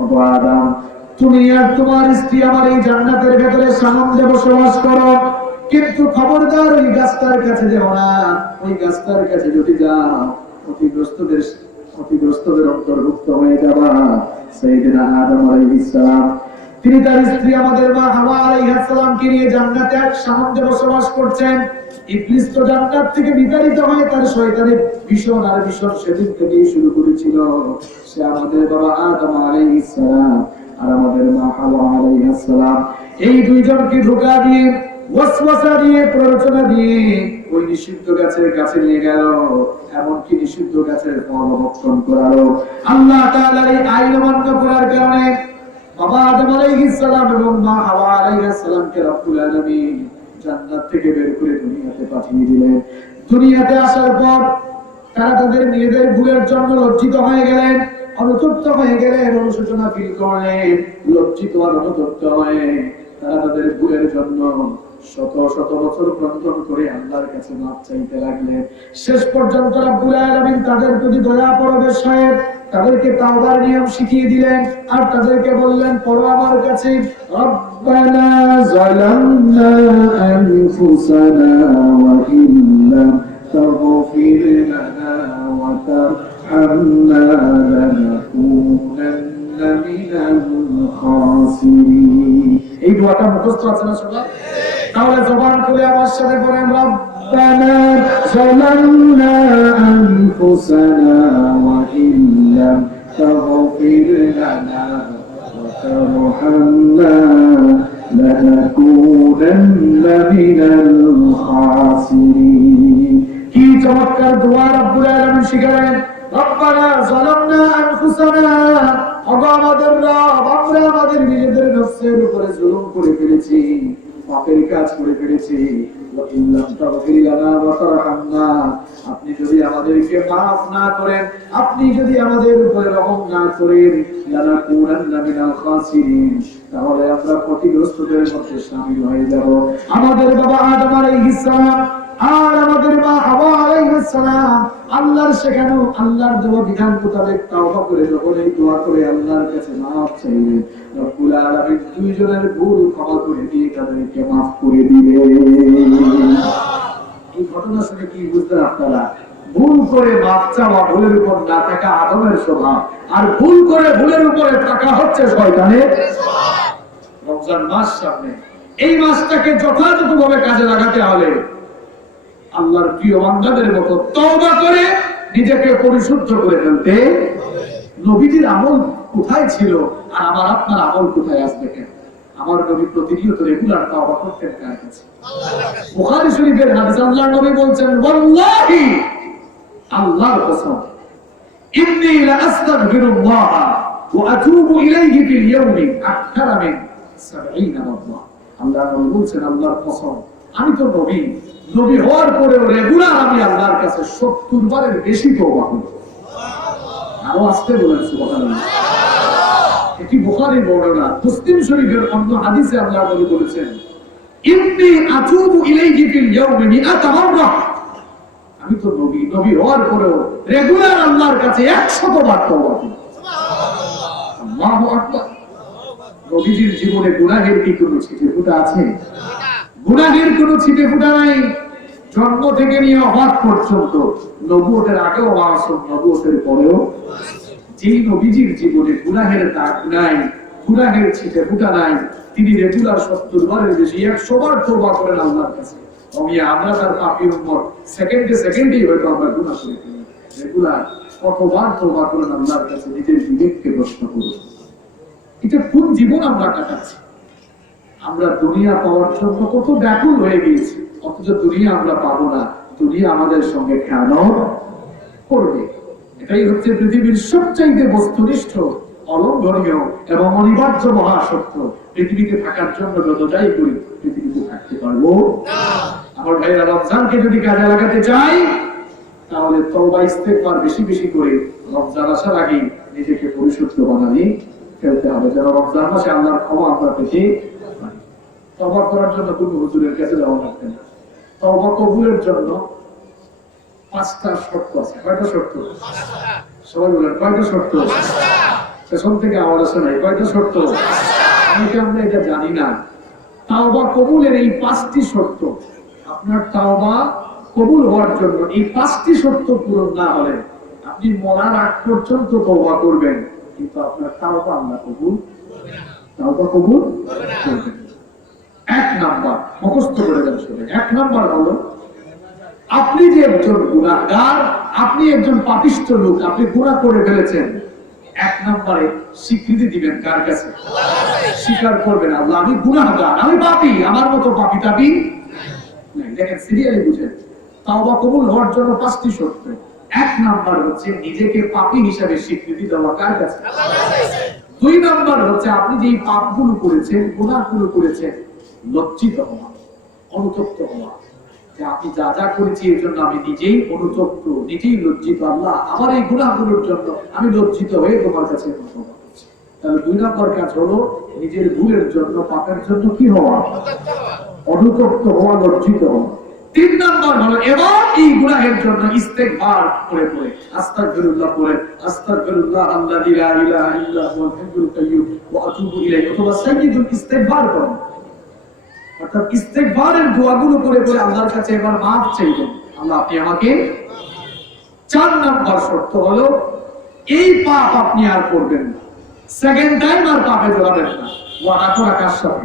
ওগো আদম, তুমি আর তোমার স্ত্রী আমার এই জান্নাতের ভেতরে সানন্দে বসবাস করো, কিন্তু খবরদার ওই গাছটার কাছে যেও না, ওই গাছটার কাছে যদি যাও ক্ষতিগ্রস্তদের অন্তর্ভুক্ত হয়ে যাবা। সাইয়েদনা আদম আলাইহিস সালাম, তিনি তার স্ত্রী আমাদের মা হাওয়া আলাইহিস সালামকে নিয়ে জান্নাতে এক সানন্দে বসবাস করছেন। ইবলিস তো জান্নাত থেকে বিতাড়িত হয়ে তার শয়তানের ভীষণ আর ভীষণ সেদিন থেকেই শুরু করেছিল। সে আমাদের বাবা আদম আলাইহিস সালাম আর আমাদের মা হাওয়া আলাইহিস সালাম, এই দুইজনকে ধোঁকা দিয়ে, ওয়াসওয়াসা দিয়ে, প্ররোচনা দিয়ে ওই নিষিদ্ধ গাছের কাছে নিয়ে গেল, এমনকি নিষিদ্ধ গাছের ফল ভক্ষণ করালো। আল্লাহ তাআলার এই আইন অমান্য করার কারণে বাবা আদম আলাইহিস সালাম এবং মা হাওয়া আলাইহিস সালামকে রব্বুল আলামিন জান্নাত থেকে বের করে দুনিয়াতে পাঠিয়ে দিলেন। দুনিয়াতে আসার পর তারা তাদের নিজেদের ভুলের জন্য লজ্জিত হয়ে গেলেন, অনুতপ্ত হয়ে গেলেন, অনুশোচনা ফিল করলেন, লজ্জিত আর অনুতপ্ত হয়ে তারা তাদের ভুলের জন্য শত শত বছর ক্রন্দন করে আল্লাহর কাছে মাপ চাইতে লাগলেন। শেষ পর্যন্ত রব্বুল আলামিন তাদের প্রতি দয়া পরবেশ হয়ে তাদেরকে তাওবার নিয়ম শিখিয়ে দিলেন, আর তাদেরকে বললেন, পড়ো আমার কাছে, রব্বানা যালামনা আনফুসানা ওয়া ইল্লাম তাগফির লানা ওয়া তারহামনা লানাকুনান্না মিনাল খাসিরিন। এই দোয়াটা মুখস্থ আছে না সবার? তাহলে জবান খুলে আমার সাথে বলেন রব্বানা যালামনা আনফুসানা ওয়া ইল্লাম তাগফির লানা ওয়া তারহামনা লানাকুনান্না মিনাল খাসিরিন। কি চমৎকার দোয়া রব্বুল আলামিন শিখালেন। রব্বানা যালামনা আনফুসানা, আমাদের রব, আমরা আমাদের নিজেদের নফসের উপরে জুলুম করে ফেলেছি, পাপের কাজ করে ফেলেছি। ওয়া ইল্লাম তাগফির লানা ওয়া তারহামনা, আপনি যদি আমাদেরকে মাফ না করেন, আপনি যদি আমাদের উপরে রহম না করেন, লানাকুনান্না মিনাল খাসিরিন, তাহলে আমরা ক্ষতিগ্রস্তদের মধ্যে শামিল হয়ে যাব। আমাদের বাবা আদম আলাইহিস সালাম আর আমাদের মা হাওয়া আলাইহিস সালাম আল্লাহর শেখানো, আল্লাহর দেওয়া বিধান মোতাবেক তাওবা করে যখন এই দোয়া করে আল্লাহর কাছে মাফ চাইলেন, রব্বুল আলামিন দুইজনের ভুল ক্ষমা করে দিয়ে তাদেরকে মাফ করে দিলেন। এই ঘটনা শুনে কি বুঝলেন আপনারা? ভুল করে মাফ চাওয়া ভুলের উপর না থাকা আদমের স্বভাব, আর ভুল করে ভুলের উপরে থাকা হচ্ছে শয়তানের স্বভাব। রমজান মাস সামনে, এই মাসটাকে যথাযথভাবে কাজে লাগাতে হলে আল্লাহর প্রিয় বান্দাদের মতো তওবা করে নিজেকে পরিশুদ্ধ করে ফেলতে। নবীজির আমল কোথায় ছিল আর আমার আপনার আমল কোথায় আসবে কেন? আমার নবী প্রতিনিয়ত রেগুলার তওবা করতেন কার কাছে? বুখারী শরীফের হাদিস, আল্লাহর নবী বলছেন, ওয়াল্লাহি, আল্লাহর কসম, ইন্নী লাআস্তাগফিরুল্লাহ ওয়া আতুবু ইলাইহি ফিল ইয়াওমি আকতারা মিন 70 মাররা। আল্লাহর নবী বলছেন, আল্লাহর কসম, আমি তো নবী, নবী হওয়ার পরেও রেগুলার আমি আল্লাহর কাছে 70 বারের বেশি তওবা করি। আরো আসতে বলেন সুবহানাল্লাহ। এটি বুখারীর বর্ণনা। মুসলিম শরীফের অন্য হাদিসে আল্লাহর নবী বলেছেন, ইন্নী আতুবু ইলাইহি ফিল ইয়াওমি মিআতা মাররা। আমি তো নবী, নবী হওয়ার পরেও রেগুলার আল্লাহর কাছে 100 বার তওবা করি। সুবহানাল্লাহ, আল্লাহু আকবার। নবীজির জীবনে গুনাহের কি কোনো ছিটে ফোঁটা আছে? গুনাহের কোনো ছিটে ফোঁটা নাই। জন্ম থেকে নিয়ে ওফাত পর্যন্ত, নবুয়তের আগেও মাসুম, নবুয়তের পরেও, যেই নবীজির জীবনে গুনাহের দাগ নাই, গুনাহের ছিটে ফোঁটা নাই, তিনি রেগুলার 70 বারের বেশি 100 বার তওবা করেন আল্লাহর কাছে। আমরা তার পাপী উম্মত, সেকেন্ডেই হয়তো আমরা গুনাহ করে ফেলি। রেগুলার কতবার তওবা করেন আল্লাহর কাছে? নিজের বিবেককে প্রশ্ন করুন। এটা কোন জীবন আমরা কাটাচ্ছি? আমরা দুনিয়া পাওয়ার জন্য কত ব্যাকুল হয়ে গিয়েছি, অথচ দুনিয়া আমরা পাবো না, দুনিয়া আমাদের সঙ্গে খেয়ানত করবে। এটাই হচ্ছে পৃথিবীর সবচাইতে বস্তুনিষ্ঠ, অলঙ্ঘনীয় এবং অনিবার্য মহাসত্য। পৃথিবীতে থাকার জন্য যত যাই করি, পৃথিবীতে থাকতে পারবো না। আমার ভাইরা, রমজানকে যদি কাজে লাগাতে চাই, তাহলে তওবা ইস্তেগফার বেশি বেশি করে রমজান আসার আগে নিজেকে পরিশুদ্ধ বানাতে ফেলতে হবে, যেন রমজান মাসে আল্লাহর ক্ষমা আমরা পেতে পারি। তওবা করার জন্য কোনো হুজুরের কাছে যাওয়া লাগবে না। তওবা কবুলের জন্য 5টা শর্ত আছে। কয়টা শর্ত? সবাই বলেন, কয়টা শর্ত? পেছন থেকে আওয়াজ আসে নাই, কয়টা শর্ত? অনেকে আমরা এটা জানি না। তাওবা কবুলের এই 5টি শর্ত, আপনার তাওবা কবুল হওয়ার জন্য এই 5টি শর্ত পূরণ না হলে আপনি মরার আগ পর্যন্ত তওবা করবেন, কিন্তু আপনার তাওবা আল্লাহ কবুল করবেন। 1 নাম্বার মুখস্থ করে দেন শুনে। 1 নাম্বার হলো, আপনি যে একজন গুনাহগার, আপনি একজন পাপিষ্ঠ লোক, আপনি গুনাহ করে ফেলেছেন। 1 নম্বরে স্বীকৃতি দিবেন কার কাছে? স্বীকার করবেন, আল্লাহ আমি গুনাহগার, আমি পাপী, আমার মতো পাপী টাপী নাই। দেখেন সিরিয়ালি বুঝেন, তাওবা কবুল হওয়ার জন্য 5টি শর্ত। 1 নাম্বার হচ্ছে নিজেকে পাপী হিসেবে স্বীকৃতি দেওয়া কার কাছে? আল্লাহর কাছে। 2 নাম্বার হচ্ছে আপনি যে পাপগুলো করেছেন, গুনাহগুলো করেছেন, লজ্জিত হওয়া, অনুতপ্ত হওয়া, যে আমি যা যা করেছি এর জন্য আমি নিজেই অনুতপ্ত, নিজেই লজ্জিত। আল্লাহ, আমার এই গুনাহগুলোর জন্য আমি লজ্জিত হয়ে তোমার কাছে ক্ষমা করছি। তাহলে 2 নম্বর কাজ হলো নিজের ভুলের জন্য, পাপের জন্য কি হওয়া? অনুতপ্ত হওয়া, লজ্জিত হওয়া। 3 নম্বর হলো এবার এই গুনাহের জন্য ইস্তেগফার করে আস্তাগফিরুল্লাহ পড়ে, আস্তাগফিরুল্লাহ আল্লাযী লা ইলাহা ইল্লা হুয়াল হাইয়ুল কাইয়্যুম ওয়া আতুবু ইলাইহি, অথবা সাইয়্যিদুল ইস্তেগফার করেন। অর্থাৎ ইস্তেগফারের দোয়াগুলো করে করে আল্লাহর কাছে এবার মাফ চাইবেন, আল্লাহ আপনি আমাকে। 4 নম্বর শর্ত হলো এই পাপ আপনি আর করবেন না, সেকেন্ড টাইম আর পাপে জড়াবেন না। ওয়াদা করা কার সাথে?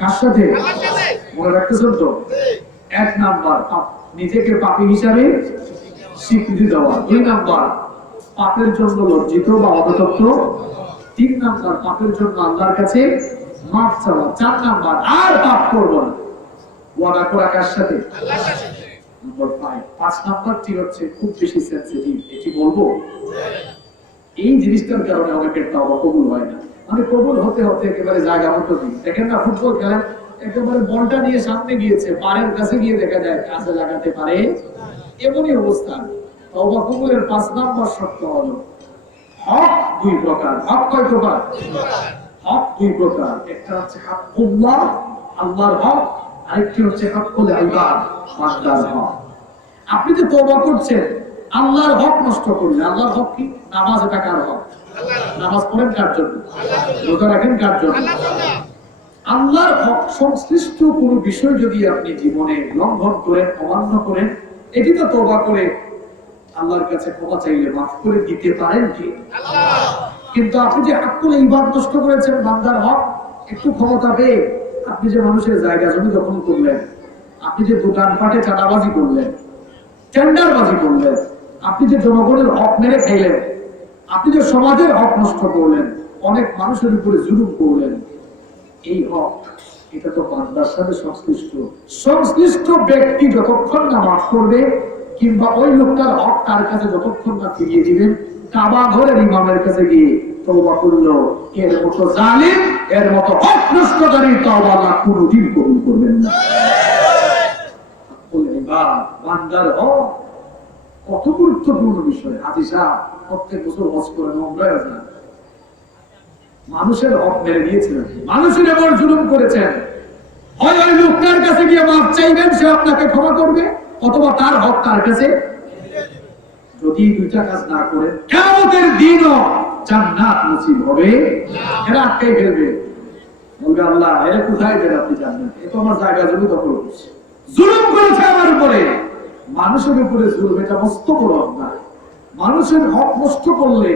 কার সাথে? মনে রাখতেছেন তো? 1 নাম্বার নিজেকে পাপী হিসাবে স্বীকৃতি দেওয়া, 2 নাম্বার পাপের জন্য লজ্জিত বা অবতপ্ত, 3 নাম্বার পাপের জন্য আল্লাহর কাছে মাফ চাওয়া, 4 নাম্বার আর পাপ করব না। ওয়াদা করা কার সাথে? আল্লাহর সাথে। নাম্বার 5 নাম্বারটি হচ্ছে খুব বেশি সেনসিটিভ, এটি বলবো। এই জিনিসটার কারণে অনেকের তওবা কবুল হয় না। মানে কবুল হতে হতে একেবারে জায়গা মতো দিন। দেখেন না, ফুটবল খেলেন, একেবারে বলটা নিয়ে সামনে গিয়েছে, পারের কাছে গিয়ে দেখা যায় কাছে লাগাতে পারে, এমনই অবস্থা। তওবা কবুলের 5 নাম্বার শর্ত হলো হক 2 প্রকার। হক কয় প্রকার? হক 2 প্রকার। একটা হচ্ছে হকুল্লাহ, আল্লাহর হক, আরেকটি হচ্ছে হকুল ইবাদ, বান্দার হক। আপনি যে তওবা করছেন, আল্লাহর হক নষ্ট করলেন। আল্লাহর হক কি? নামাজ। এটা কার হক? নামাজ পড়েন কার জন্য? রোজা রাখেন কার জন্য? আল্লাহর হক সংশ্লিষ্ট কোন বিষয় যদি আপনি জীবনে লঙ্ঘন করেন, অমান্য করেন, এটি তো তওবা করে আল্লাহর কাছে ক্ষমা চাইলে মাফ করে দিতে পারেন কি? কিন্তু আপনি যে হকুল ইবাদ নষ্ট করেছেন, বান্দার হক, একটু ক্ষমতা পেয়ে আপনি যে মানুষের জায়গা জমি দখল করলেন, আপনি যে দোকানপাটে চাঁদাবাজি করলেন, টেন্ডারবাজি করলেন, আপনি যে জনগণের হক মেরে খাইলেন, আপনি যে সমাজের হক নষ্ট করলেন, অনেক মানুষের উপরে জুলুম করলেন, এই হক এটা তো বান্দার সাথে সংশ্লিষ্ট। সংশ্লিষ্ট ব্যক্তি যতক্ষণ না মাফ করবে কিংবা ওই লোকটার হক তার কাছে যতক্ষণ না ফিরিয়ে দিবেন, কাবা ঘরের ইমামের কাছে গিয়ে তওবা করলো, এর মতো জালিম, এর মতো হক নষ্টকারী তওবা আল্লাহ কোনোদিন কবুল করবেন না। বান্দার হক কত গুরুত্বপূর্ণ বিষয়। হাজী সাহেব প্রত্যেক বছর হজ করেন, ওমরায় যান, মানুষের হক মেরে দিয়েছিলেন, মানুষের এবার জুলুম করেছেন, হয় ওই লোকটার কাছে গিয়ে মাফ চাইবেন, সে আপনাকে ক্ষমা করবে, অথবা তার হক তার কাছে। যদি 2টা কাজ না করেন, কিয়ামতের দিনও জান্নাত নসিব হবে এরা আটকে ফেলবে। বলবে আল্লাহ এরা কোথায় দেন আপনি জান্নাত? এ তো আমার জায়গা জমি দখল করছে, জুলুম করেছে আমার উপরে। মানুষের উপরে জুলুম এটা মস্ত বড় অন্যায়। মানুষের হক নষ্ট করলে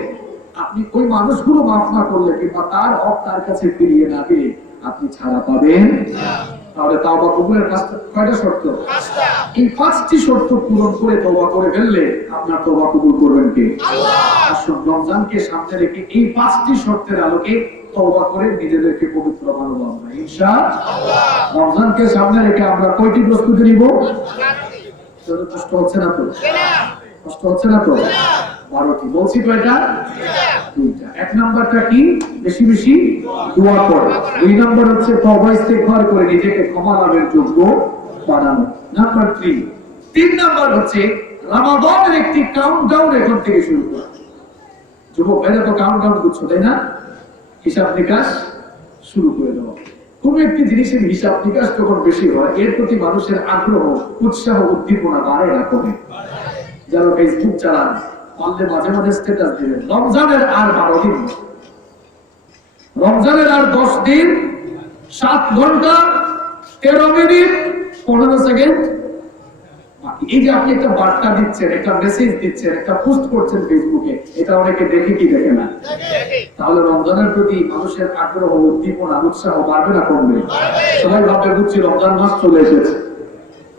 আপনি ওই মানুষগুলো মাফ না করলে কিংবা তার হক তার কাছে ফিরিয়ে না পেয়ে আপনি ছাড়া পাবেন না। তাহলে তওবা কবুলের কয়টা শর্ত? 5টা। এই 5টি শর্ত পূরণ করে তওবা করে ফেললে আপনার তওবা কবুল করবেন কে? আল্লাহ। আসুন রমজানকে সামনে রেখে এই 5টি শর্তের আলোকে তওবা করে নিজেদেরকে পবিত্র বানাবো আমরা ইনশাআল্লাহ। রমজানকে সামনে রেখে আমরা কয়টি প্রস্তুতি নিব? কষ্ট হচ্ছে না তো? কষ্ট হচ্ছে না তো? 12টি বলছি কয়টা? 2টা। 1 নাম্বারটা কি? বেশি বেশি দোয়া করা। 2 নাম্বার হচ্ছে তওবা ইস্তেগফার করে নিজেকে ক্ষমা লাভের যোগ্য বানানো। নাম্বার 3 নাম্বার হচ্ছে রমাদানের একটি কাউন্টডাউন এখন থেকে শুরু করা। যুবক ভাইরা তো কাউন্টডাউন করছো তাই না? হিসাব নিকাশ শুরু করে দেওয়া। কোন একটি জিনিসের হিসাব নিকাশ যখন বেশি হয়, এর প্রতি মানুষের আগ্রহ, উৎসাহ, উদ্দীপনা বাড়ে না কমে? যারা ফেসবুক চালান, পারলে মাঝে মাঝে স্ট্যাটাস দিবেন রমজানের আর 12 দিন, রমজানের আর 10 দিন, 7 ঘন্টা 13 মিনিট 15 সেকেন্ড। এই যে আপনি একটা বার্তা দিচ্ছেন, একটা মেসেজ দিচ্ছেন, একটা পোস্ট করছেন ফেসবুকে, এটা অনেকে দেখে কি দেখে না? তাহলে রমজানের প্রতি মানুষের আগ্রহ, উদ্দীপনা, উৎসাহ বাড়বে না কমবে? সবাই ভাববে বুঝছি রমজান মাস চলে এসেছে,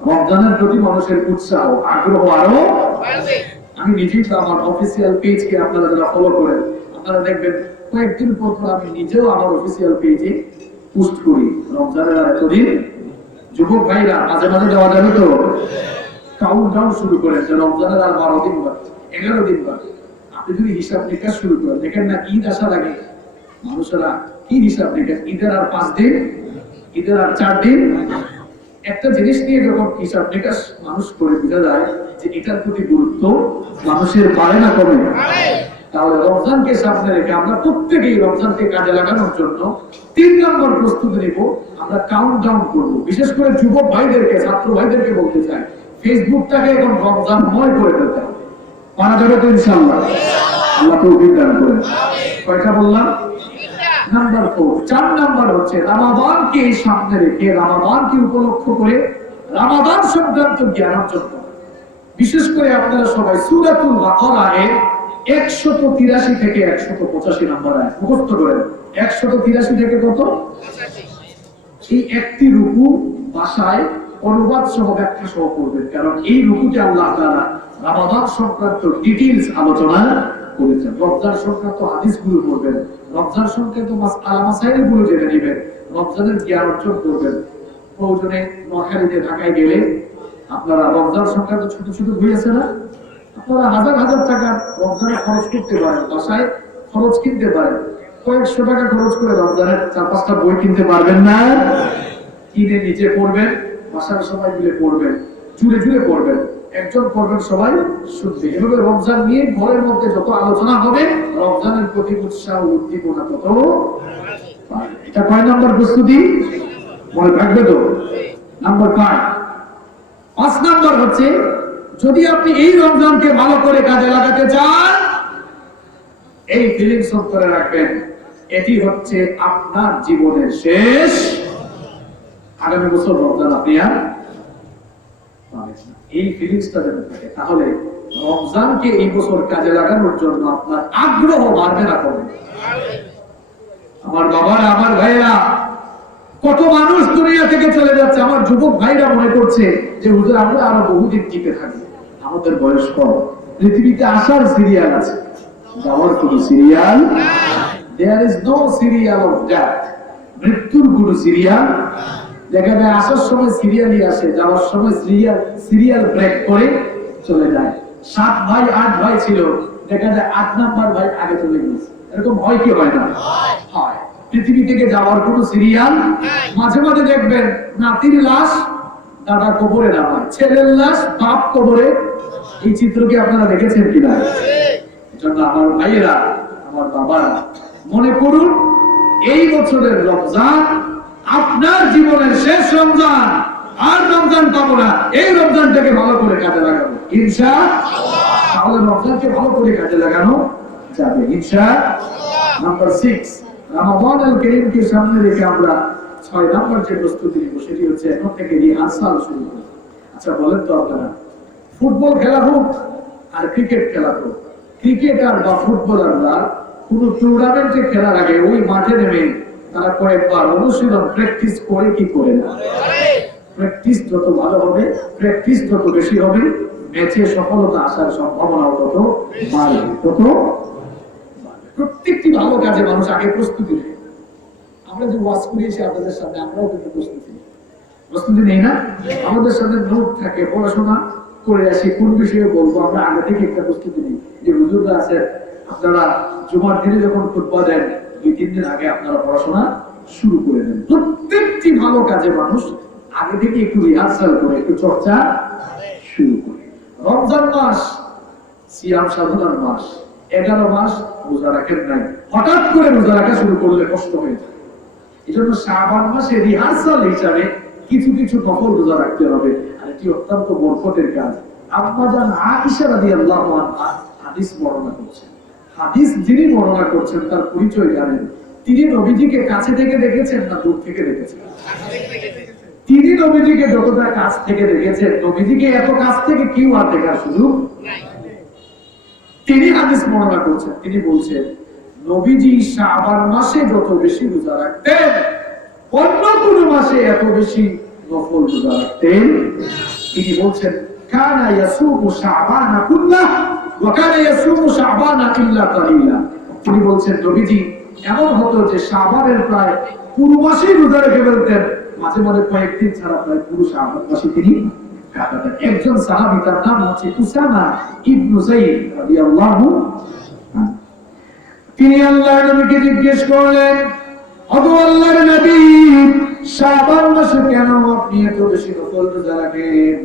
রমজানের প্রতি মানুষের উৎসাহ, আগ্রহ আরো বাড়বে। আমি নিজেই তো আমার অফিসিয়াল পেজকে আপনারা যারা ফলো করেন, আপনারা দেখবেন কয়েকদিন পর আমি নিজেও আমার অফিসিয়াল পেজে পোস্ট করি রমজানের আর এতদিন। যুবক ভাইরা মাঝে মাঝে দেওয়া যাবে তো? কাউন্টডাউন শুরু করেন যে রমজানের আর 12 দিন বাকি, 11 দিন বাকি। আপনি যদি হিসাব নিকাশ শুরু করেন, দেখেন না ঈদ আসার আগে মানুষেরা কি হিসাব নিকাশ, ঈদের আর 5 দিন, ঈদের আর 4 দিন। একটা জিনিস নিয়ে যখন হিসাব নিকাশ মানুষ করে বোঝা যায় যে এটার প্রতি গুরুত্ব মানুষের বাড়ে না কমে? তাহলে রমজানকে সামনে রেখে আমরা প্রত্যেকেই রমজানকে কাজে লাগানোর জন্য 3 নম্বর প্রস্তুতি নিব। আমরা কাউন্টডাউন করব। বিশেষ করে যুবক ভাইদেরকে, ছাত্র ভাইদেরকে বলতে চাই, ফেসবুকটাকে এখন রমজানময় করে ফেলতে হবে। পারা যাবে তো ইনশাআল্লাহ? আল্লাহ তৌফিক দান করেন। কয়টা বললাম? নাম্বার 4 নাম্বার হচ্ছে রমাদানকে সামনে রেখে, রমাদানকে উপলক্ষ করে রমাদান সংক্রান্ত জ্ঞান অর্জন করা। বিশেষ করে আপনারা সবাই সূরাতুল বাকারার 183 থেকে 185 নম্বর আয়াত মুখস্থ করেন। 183 থেকে কত? এই একটি রুকু ভাষায় অনুবাদ সহ ব্যাখ্যা সহ করবেন, কারণ এই রুকুতে আল্লাহ তাআলা রমাদান সংক্রান্ত ডিটেইলস আলোচনা করেছেন। রমজান সংক্রান্ত হাদিসগুলো পড়বেন, রমজান সংক্রান্ত মাসাইলগুলো জেনে নেবেন, রমজানের জ্ঞান অর্জন করবেন। প্রয়োজনে নোয়াখালীতে ঢাকায় গেলে আপনারা রমজান সংক্রান্ত ছোট ছোট বই আছে না, আপনারা হাজার হাজার টাকা রমজানে খরচ করতে পারেন, বাসায় খরচ কিনতে পারেন। কয়েকশো টাকা খরচ করে রমজানের 4-5টা বই কিনতে পারবেন না? কিনে নিজে পড়বেন, বাসার সবাই মিলে পড়বেন, জুড়ে জুড়ে পড়বেন, একজন পড়বেন সবাই শুনবে। এভাবে রমজান নিয়ে ঘরের মধ্যে যত আলোচনা হবে, রমজানের প্রতি উৎসাহ উদ্দীপনা তত বাড়বে। এটা কয় নাম্বার প্রস্তুতি মনে থাকবে তো? নাম্বার 5 নাম্বার হচ্ছে, যদি আপনি এই রমজানকে ভালো করে কাজে লাগাতে চান, এই ফিলিংস করে রাখবেন, এটি হচ্ছে আপনার জীবনের শেষ। আগামী বছর রমজান আপনি আর পাবেন না। এই ফিলিংসটা যদি থাকে, তাহলে রমজানকে এই বছর কাজে লাগানোর জন্য আপনার আগ্রহ বাড়বে না কমবে? আমার বাবারা, আমার ভাইরা, কত মানুষ দুনিয়া থেকে চলে যাচ্ছে। আমার যুবক ভাইরা মনে করছে যে হুজুর আমরা আরো বহুদিন টিকে থাকবো, আমাদের বয়স কম। পৃথিবীতে আসার সিরিয়াল আছে, যাওয়ার কোন serial? There is no serial of death. মৃত্যুর কোন সিরিয়াল দেখা যায়। আসার সময় সিরিয়ালই আসে, যাওয়ার সময় সিরিয়াল ব্রেক করে চলে যায়। 7 ভাই 8 ভাই ছিল, দেখা যায় 8 নাম্বার ভাই আগে চলে গেছে। এরকম হয় কি হয় না? হয়। পৃথিবী থেকে যাওয়ার কোন সিরিয়াল? মাঝে মাঝে দেখবেন নাতির লাশ দাদা কবরে নামায়, ছেলের লাশ বাপ কবরে। এই চিত্র কি আপনারা দেখেছেন কিনা? এজন্য আমার ভাইয়েরা, আমার বাবারা, মনে করুন এই বছরের রমজান আপনার জীবনের শেষ রমজান। আর রমজান পাবো না, এই রমজানটাকে ভালো করে কাজে লাগাবো ইনশাআল্লাহ। তাহলে রমজানকে ভালো করে কাজে লাগানো যাবে ইনশাআল্লাহ। নাম্বার 6, রমাদান আল কারীমকে সামনে রেখে আমরা 6 নাম্বার যে প্রস্তুতি নিব, সেটি হচ্ছে এখন থেকে রিহার্সাল শুরু করব। আচ্ছা বলেন তো আপনারা, ফুটবল খেলা হোক আর ক্রিকেট খেলা হোক, ক্রিকেটার বা ফুটবলাররা কোন টুর্নামেন্টে খেলার আগে ওই মাঠে নেমে তারা কয়েকবার অনুশীলন প্র্যাকটিস করে কি করে না? প্র্যাকটিস যত ভালো হবে, প্র্যাকটিস যত বেশি হবে, ম্যাচে সফলতা আসার সম্ভাবনাও তত বাড়বে, তত বাড়বে। প্রত্যেকটি ভালো কাজে মানুষ আগে প্রস্তুতি নেয়। আমরা যে ওয়াজ করিয়েছি আপনাদের সামনে, আমরাও কিন্তু প্রস্তুতি নেই না? আমাদের সামনে নোট থাকে, পড়াশোনা করে আসি, কোন বিষয়ে বলবো আমরা আগে থেকে একটা প্রস্তুতি নিই। যে হুজুররা আছে, আপনারা জুমার দিনে যখন খুতবা দেন 2-3 দিন আগে আপনারা পড়াশোনা শুরু করে দেন। প্রত্যেকটি ভালো কাজে মানুষ আগে থেকে একটু রিহার্সাল করে, একটু চর্চা শুরু করে। রমজান মাস সিয়াম সাধনার মাস, 11 মাস রোজা রাখেন নাই, হঠাৎ করে রোজা রাখা শুরু করলে কষ্ট হয়ে যায়। এই জন্য শাবান মাসে রিহার্সাল হিসাবে কিছু কিছু নফল রোজা রাখতে হবে, আর এটি অত্যন্ত বরকতের কাজ। আম্মা জান আয়েশা রাদিয়াল্লাহু আনহা হাদিস বর্ণনা করছেন। হাদিস যিনি বর্ণনা করছেন তার পরিচয় জানেন। তিনি নবীজিকে কাছে থেকে দেখেছেন না দূর থেকে দেখেছেন? তিনি নবীজিকে যতটা কাছ থেকে দেখেছেন, নবীজিকে এত কাছ থেকে কেউ আর দেখার সুযোগ নাই। তিনি হাদিস বর্ণনা করছেন, তিনি বলছেন নবীজি শাবান মাসে যত বেশি রোজা রাখতেন, অন্য কোন মাসে এত বেশি নফল রোজা রাখতেন। তিনি বলছেন কানা ইয়াসুমু শাবানা কুল্লাহ ওয়া কানা ইয়াসুমু শাবানা ইল্লা কালিলা। তিনি বলছেন নবীজি এমন হতো যে শাবানের প্রায় পুরো মাসই রোজা রেখে ফেলতেন, মাঝে মাঝে কয়েকদিন ছাড়া প্রায় পুরো শাবান মাসে তিনি কাটাতেন। একজন সাহাবী, তার নাম হচ্ছে উসামা ইবনে যায়েদ রাদিয়াল্লাহু আনহু। তিনি আল্লাহর নবীকে জিজ্ঞেস করলেন, ওগো আল্লাহর নবী, শাবান মাসে কেন আপনি এত বেশি নফল রোজা রাখেন?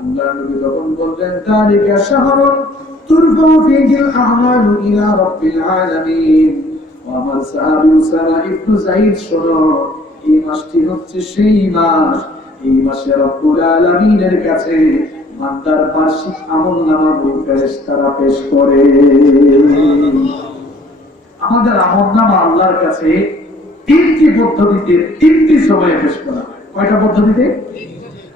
আল্লাহর নবী তখন বললেন, তালিকা শাহরুন তুরফাউ ফীহিল আমালু ইলা রাব্বিল আলামিন। আমার সাহাবী উসামা ইবনে যায়েদ, শোনো, এই মাসটি হচ্ছে সেই মাস, এই মাসে রব্বুল আলামিনের কাছে বান্দার বার্ষিক আমলনামাগুলো ফেরেশতারা পেশ করে। আমাদের আমলনামা আল্লাহর কাছে 3টি পদ্ধতিতে 3টি সময়ে পেশ করা হয়। কয়টা পদ্ধতিতে?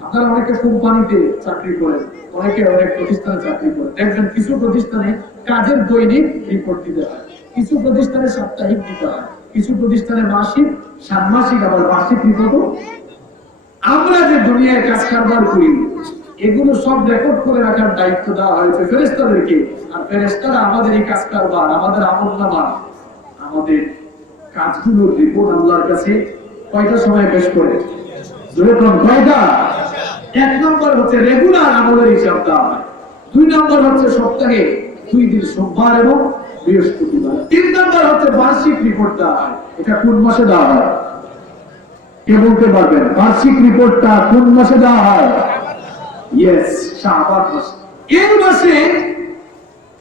আপনারা অনেকে কোম্পানিতে চাকরি করেন, অনেকে অনেক প্রতিষ্ঠানে চাকরি করেন, দেখবেন কিছু প্রতিষ্ঠানে কাজের দৈনিক রিপোর্ট দিতে হয়, কিছু প্রতিষ্ঠানে সাপ্তাহিক দিতে হয়, কিছু প্রতিষ্ঠানে মাসিক, ষান্মাসিক, আবার বার্ষিক রিপোর্টও। আমরা যে দুনিয়ায় কাজ কারবার করি এগুলো সব রেকর্ড করে রাখার দায়িত্ব দেওয়া হয়েছে ফেরেশতাদেরকে। আর ফেরেশতারা আমাদের এই কাজ কারবার, আমাদের আমলনামা, আমাদের কাজগুলোর রিপোর্ট আল্লাহর কাছে কয়টা সময় পেশ করে? যেরকম কয়টা? 1 নম্বর হচ্ছে রেগুলার আমলের হিসাব দেওয়া হয়, 2 নম্বর হচ্ছে সপ্তাহে 2 দিন সোমবার এবং বৃহস্পতিবার, 3 নম্বর হচ্ছে বার্ষিক রিপোর্ট দেওয়া হয়। এটা কোন মাসে দেওয়া হয়? কে বলতে পারবেন বার্ষিক রিপোর্টটা কোন মাসে দেওয়া হয়? ইয়েস, শাবান মাসে। এই মাসে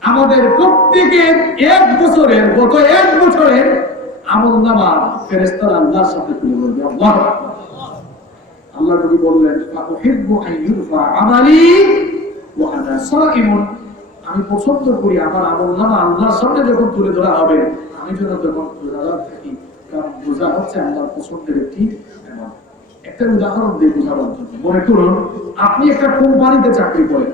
আমাদের প্রত্যেকের 1 বছরের, গত 1 বছরের আমলনামা ফেরেশতারা আল্লাহর সাথে তুলে ধরবে। আল্লাহু আকবার। আল্লাহ নবী বললেন, ফাউহিব্বু আন ইউরফা আমালি ওয়া আনা সাইমুন। আমি পছন্দ করি আমার আমলনামা আল্লাহর সামনে যখন তুলে ধরা হবে আমি যেন তখন রোজাদার থাকি, কারণ রোজা হচ্ছে আল্লাহর পছন্দের একটি আমল। একটা উদাহরণ দিয়ে বোঝাবার জন্য, মনে করুন আপনি একটা কোম্পানিতে চাকরি করেন,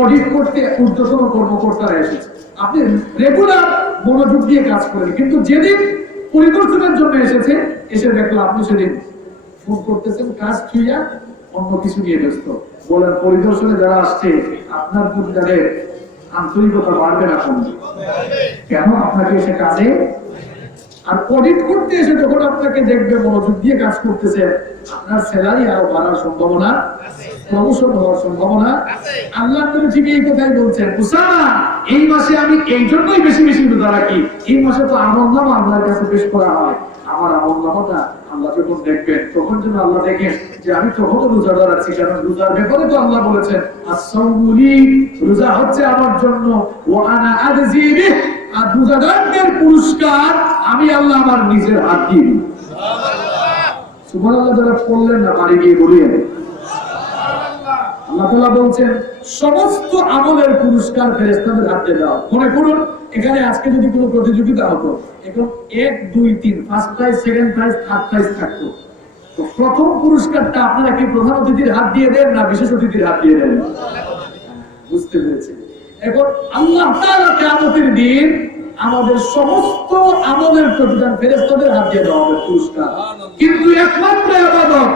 অডিট করতে ঊর্ধ্বতন কর্মকর্তারা এসেছে, আপনি রেগুলার মনোযোগ দিয়ে কাজ করেন, কিন্তু যেদিন পরিদর্শনের জন্য এসেছে, এসে দেখলো আপনি সেদিন ফোন করতেছেন কাজ ছুঁয়া অন্য কিছু নিয়ে ব্যস্ত। বলেন পরিদর্শনে যারা আসছে আপনার প্রতি তাদের আন্তরিকতা বাড়বে না কমবে? কেন? আপনাকে এসে কাজে আর অডিট করতে এসে যখন আপনাকে দেখবে মনোযোগ দিয়ে কাজ করতেছে, আপনার স্যালারি আরো বাড়ার সম্ভাবনা, প্রমোশন হওয়ার সম্ভাবনা। আল্লাহ নবী ঠিক এই কথাই বলছেন, উসামা এই মাসে আমি এই জন্যই বেশি বেশি রোজা রাখি, এই মাসে তো আমলনামা আল্লাহর কাছে পেশ করা হয়, আমার আমলনামাটা আল্লাহ যখন দেখবেন তখন যেন আল্লাহ দেখেন যে আমি তখনও রোজাদার আছি, কারণ রোজার ব্যাপারে তো আল্লাহ বলেছেন আস-সাওমু লি, রোজা হচ্ছে আমার জন্য, ওয়া আনা আজজি বিহি, আর রোজাদারদের পুরস্কার আমি আল্লাহ আমার নিজের হাত দিয়ে দিই। সুবহানাল্লাহ। যারা পড়লেন না বাড়ি গিয়ে বলিয়েন আল্লাহ তাআলা বলছেন সমস্ত আমলের পুরস্কার ফেরেশতাদের হাতে দাও। মনে করুন এখানে আজকে যদি কোনো প্রতিযোগিতা হতো, এখন 1, 2, 3 first prize, second prize, third prize থাকতো, তো প্রথম পুরস্কারটা আপনারা কি প্রধান অতিথির হাত দিয়ে দেন না বিশেষ অতিথির হাত দিয়ে দেন? বুঝতে পেরেছি। এখন আল্লাহ তাআলা কিয়ামতের দিন আমাদের সমস্ত আমলের প্রতিদান ফেরেশতাদের হাত দিয়ে দেওয়া হবে পুরস্কার, কিন্তু একমাত্র ইবাদত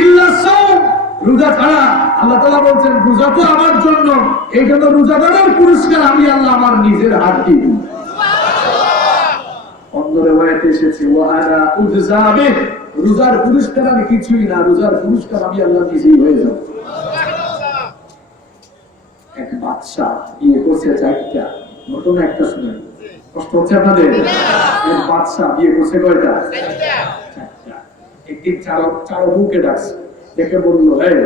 ইল্লা সাওম, রোজা ছাড়া। আল্লাহ তাআলা বলছেন রোজা তো আমার জন্য, এই জন্য রোজাদারের পুরস্কার আমি আল্লাহ আমার নিজের হাত দিয়ে দিই। অন্য রিওয়ায়াতে এসেছে ওয়া আনা উজজা বিহি, রোজার পুরস্কার আমি কিছুই না, রোজার পুরস্কার আমি আল্লাহ নিজেই হয়ে যাব। এক বাদশা বিয়ে করছে 4টা, ঘটনা একটা শুনেন, কষ্ট হচ্ছে আপনাদের? এক বাদশা বিয়ে করছে কয়টা? 4টা। একদিন চার বউকে ডাকছে, দেখে বললো এই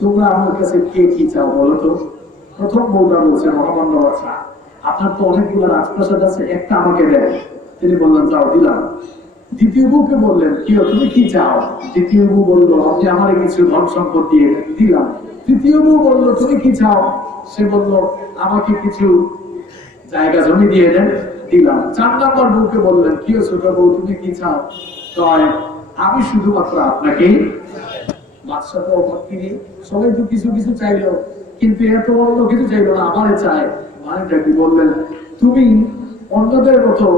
তোমরা আমার কাছে কে কি চাও বলো তো। প্রথম বউটা বলছে মহামান্য বাদশা আপনার তো অনেকগুলো রাজপ্রাসাদ আছে, একটা আমাকে দেন। তিনি বললেন যাও দিলাম। দ্বিতীয় বউকে বললেন কি তুমি কি চাও? দ্বিতীয় বউ বললো আপনি আমার কিছু ধন সম্পদ দিয়ে দিলাম। তৃতীয় বউ বললো তুমি কি চাও? সে বললো আমাকে কিছু জায়গা জমি দিয়ে দেন, দিলাম। 4 নম্বর বউকে বললেন কি ছোট বউ তুমি কি চাও? কয় আমি শুধুমাত্র আপনাকেই। বাদশা তো অবাক, তিনি সবাই তো কিছু কিছু চাইলো কিন্তু এত অন্য কিছু চাইলো না, আমারে চায়। মানেটা কি? বললেন তুমি অন্যদের মতো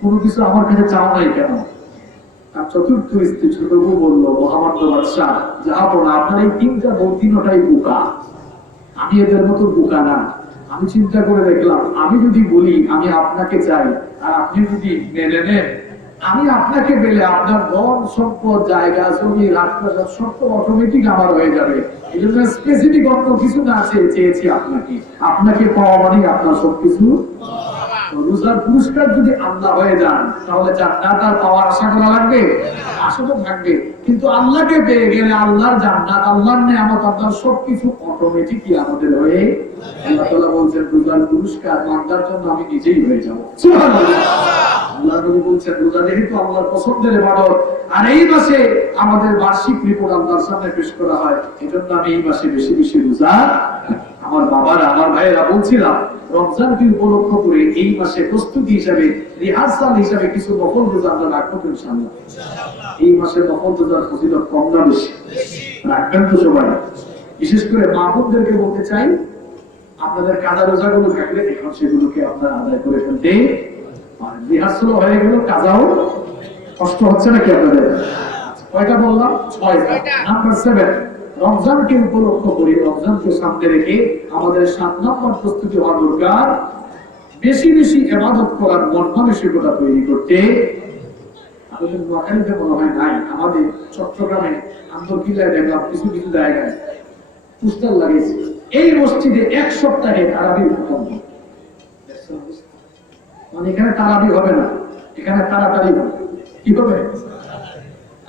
কোনো কিছু আমার কাছে চাও নাই কেন? আর চতুর্থ স্ত্রী ছোট বউ বললো মহামান্য বাদশা যাবো না, আপনার এই 3টা বউ 3টাই বোকা, আমি এদের মতো বোকা না। আমি চিন্তা করে দেখলাম আমি যদি বলি আমি আপনাকে চাই আর আপনি যদি মেনে নেন, আমি আপনাকে পেলে আপনার ধন সম্পদ, জায়গা জমি, রাজপ্রাসাদ সব অটোমেটিক আমার হয়ে যাবে। এই জন্য স্পেসিফিক অন্য কিছু না চেয়েছি আপনাকে, আপনাকে পাওয়া মানে আপনার সবকিছু। রোজার পুরস্কার যদি আল্লাহ হয়ে যান তাহলে জান্নাত আর পাওয়ার আশা করা লাগবে? আশা তো থাকবে, কিন্তু আল্লাহকে পেয়ে গেলে আল্লাহর জান্নাত, আল্লাহর নেয়ামত, আপনার সবকিছু অটোমেটিকই আমাদের হয়ে। আল্লাহ তাআলা বলছেন রোজার পুরস্কার বান্দার জন্য আমি নিজেই হয়ে যাব। সুবহানাল্লাহ। আল্লাহ নবী বলছেন রোজা যেহেতু আল্লাহর পছন্দের ইবাদত, আর এই মাসে আমাদের বার্ষিক রিপোর্ট আল্লাহর সামনে পেশ করা হয়, এজন্য আমি এই মাসে বেশি বেশি রোজা। আমার বাবারা, আমার ভাইয়েরা, বলছিলাম রমজানকে উপলক্ষ করে এই মাসে প্রস্তুতি হিসাবে, রিহার্সাল হিসাবে কিছু নফল রোজা আমরা রাখবো ইনশাআল্লাহ। এই মাসে নফল রোজার ফজিলত কম না বেশি? রাখবেন তো সবাই? বিশেষ করে মা বোনদেরকে বলতে চাই আপনাদের কাজা রোজাগুলো থাকলে এখন সেগুলোকে আপনারা আদায় করে ফেলতে, আর রিহার্সালও হয়ে গেল, কাজাও কষ্ট হচ্ছে নাকি আপনাদের? কয়টা বললাম? 6টা। নাম্বার 7, রমজানকে উপলক্ষ করে, রমজানকে সামনে রেখে আমাদের 7 নম্বর প্রস্তুতি হওয়া দরকার বেশি বেশি ইবাদত করার মন মানসিকতা তৈরি করতে। আমাদের নোয়াখালীতে মনে হয় নাই, আমাদের চট্টগ্রামে আন্দরকিল্লায় দেখলাম কিছু কিছু জায়গায় পোস্টার লাগিয়েছে, এই মসজিদে 1 সপ্তাহে তারাবির খতম। মানে এখানে তারাবি হবে না, এখানে তাড়াতাড়ি হবে। কি হবে?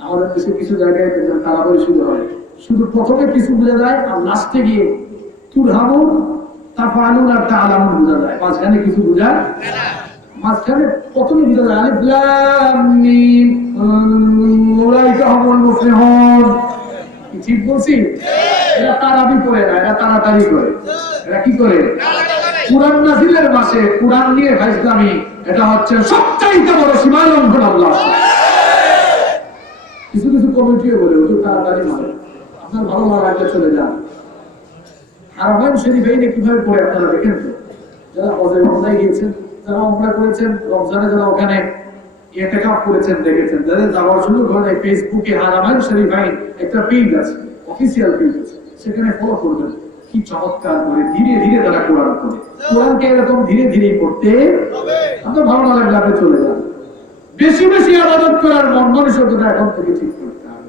আমাদের দেশে কিছু জায়গায় তারাবি শুরু হয়, শুধু প্রথমে কিছু বোঝা যায় আর লাস্টে গিয়ে তুরহামুন তাফআলুন আর তাআলামুন বোঝা যায়, মাঝখানে কিছু বোঝা না। মাঝখানে প্রথমে বোঝা যায় আলিফ লাম মিম উলাইকা হুমুল মুফলিহুন। ঠিক বলছি? এরা তারাবি পড়ে না, এরা তাড়াতাড়ি করে। এরা কি করে? কুরআন নাযিলের মাসে কুরআন নিয়ে ফাইজলামি, এটা হচ্ছে সবচাইতে বড় সীমালঙ্ঘন আল্লাহ। কিছু কিছু কমিটিও বলে ওটা তাড়াতাড়ি মানে আপনার ভালো লাগলে চলে যান। হারামাইন শরীফে কিভাবে পড়ে আপনারা দেখেন তো, যারা হজে উমরায় গিয়েছেন, যারা উমরা করেছেন, রমজানে যারা ওখানে ইতিকাফ করেছেন দেখেছেন, যাদের যাওয়ার সুযোগ হয় ফেসবুকে হারামাইন শরীফাইন একটা পেজ আছে, অফিসিয়াল পেজ আছে, সেখানে ফলো করবেন। কি চমৎকার করে ধীরে ধীরে তারা কোরআন পড়ে। কোরআনকে এরকম ধীরে ধীরে পড়তে আপনার ভালো না লাগলে আপনি চলে যান। বেশি বেশি ইবাদত করার মন মানসিকতা এখন থেকে ঠিক করতে হবে।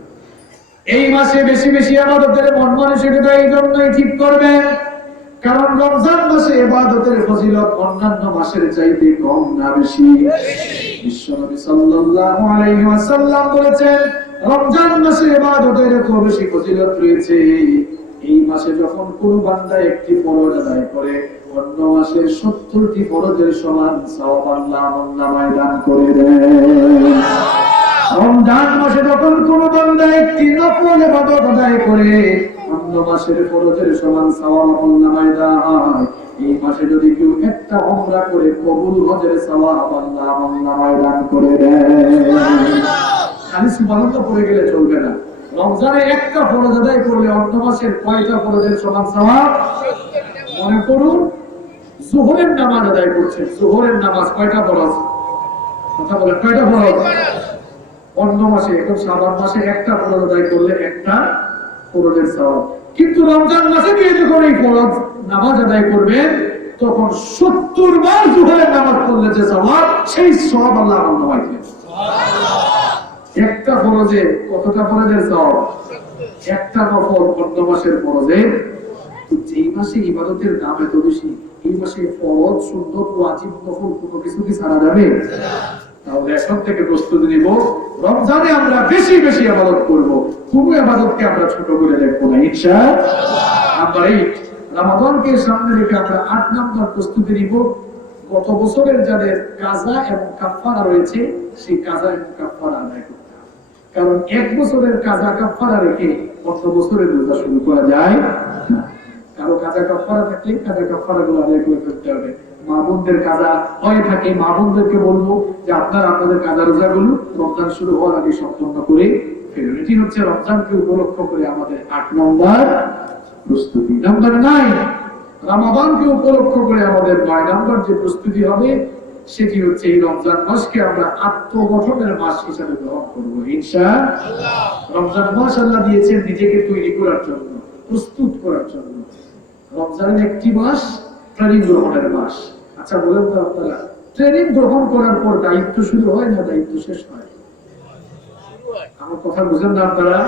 এই মাসে বেশি বেশি ইবাদতের মন মানসিকতা এই জন্যই ঠিক করবেন কারণ রমজান মাসে ইবাদতের ফজিলত অন্যান্য মাসের চাইতে কম না বেশি? বিশ্বনবী সাল্লাল্লাহু আলাইহি ওয়াসাল্লাম বলেছেন, রমজান মাসে ইবাদতের এত বেশি ফজিলত রয়েছে, এই মাসে যখন কোন বান্দা একটি ফরজ আদায় করে, অন্য মাসের 70টি ফরজের সমান সওয়াব আল্লাহ আমলনামায় দান করে দেন। রমজান মাসে যখন কোন বান্দা একটি নফল ইবাদত আদায় করে, অন্য মাসের ফরজের সমান সওয়াব আমলনামায় দেওয়া হয়। এই মাসে যদি কেউ একটা উমরা করে, কবুল হজের সওয়াব আল্লাহ আমলনামায় দান করে দেন। খালি সুবহানাল্লাহ পড়ে গেলে চলবে না। রমজানে একটা ফরজ আদায় করলে অন্য মাসের কয়টা ফরজের সমান সওয়াব? মনে করুন যোহরের নামাজ আদায় করছেন, যোহরের নামাজ কয়টা ফরজ? কথা বলেন, কয়টা ফরজ? অন্য মাসে, এখন শাবান মাসে একটা ফরজ আদায় করলে একটা ফরজের সওয়াব। কিন্তু রমজান মাসে গিয়ে যখন এই ফরজ নামাজ আদায় করবেন, তখন 70 বার যোহরের নামাজ পড়লে যে সওয়াব, সেই সওয়াব আল্লাহ আমলনামায় দিবেন। একটা ফরজে কতটা ফরজের সওয়াব? একটা নফল অন্য মাসের ফরজে। তো যেই মাসে ইবাদতের দাম এত বেশি, এই মাসে ফরজ, সুন্নত, ওয়াজিব, নফল কোনো কিছু কি ছাড়া যাবে? তাহলে এখন থেকে প্রস্তুতি নিব, রমজানে আমরা বেশি বেশি ইবাদত করব, কোনো ইবাদতকে আমরা ছোট করে দেখবো না ইনশাআল্লাহ। নাম্বার 8, রমাদানকে সামনে রেখে আমরা 8 নম্বর প্রস্তুতি নিব, গত বছরের যাদের কাজা এবং কাফারা রয়েছে, সেই কাজা এবং কাফারা আদায় করতে হবে। কারণ 1 বছরের কাজা কাফারা রেখে অন্য বছরের রোজা শুরু করা যায় না। কারো কাজা কাফারা থাকলে কাজা কাফারা গুলো আদায় করে ফেলতে হবে। মা বোনদের কাজা হয়ে থাকে, মা বোনদেরকে বলবো যে আপনারা আপনাদের কাজা রোজাগুলো রমজান শুরু হওয়ার আগে সম্পন্ন করে ফেলুন। এটি হচ্ছে রমজানকে উপলক্ষ করে আমাদের 8 নম্বর প্রস্তুতি। নাম্বার 9, রমাদানকে উপলক্ষ করে আমাদের 9 নম্বর যে প্রস্তুতি হবে, সেটি হচ্ছে এই রমজান মাসকে আমরা আত্মগঠনের মাস হিসেবে গ্রহণ করবো ইনশাআল্লাহ। রমজান মাস আল্লাহ দিয়েছেন নিজেকে তৈরি করার জন্য, প্রস্তুত করার জন্য। রমজানের একটি মাস ট্রেনিং গ্রহণের মাস। আচ্ছা বলেন তো আপনারা, ট্রেনিং গ্রহণ করার পর দায়িত্ব শুরু হয় না দায়িত্ব শেষ হয়? আমার কথা বুঝেন না আপনারা?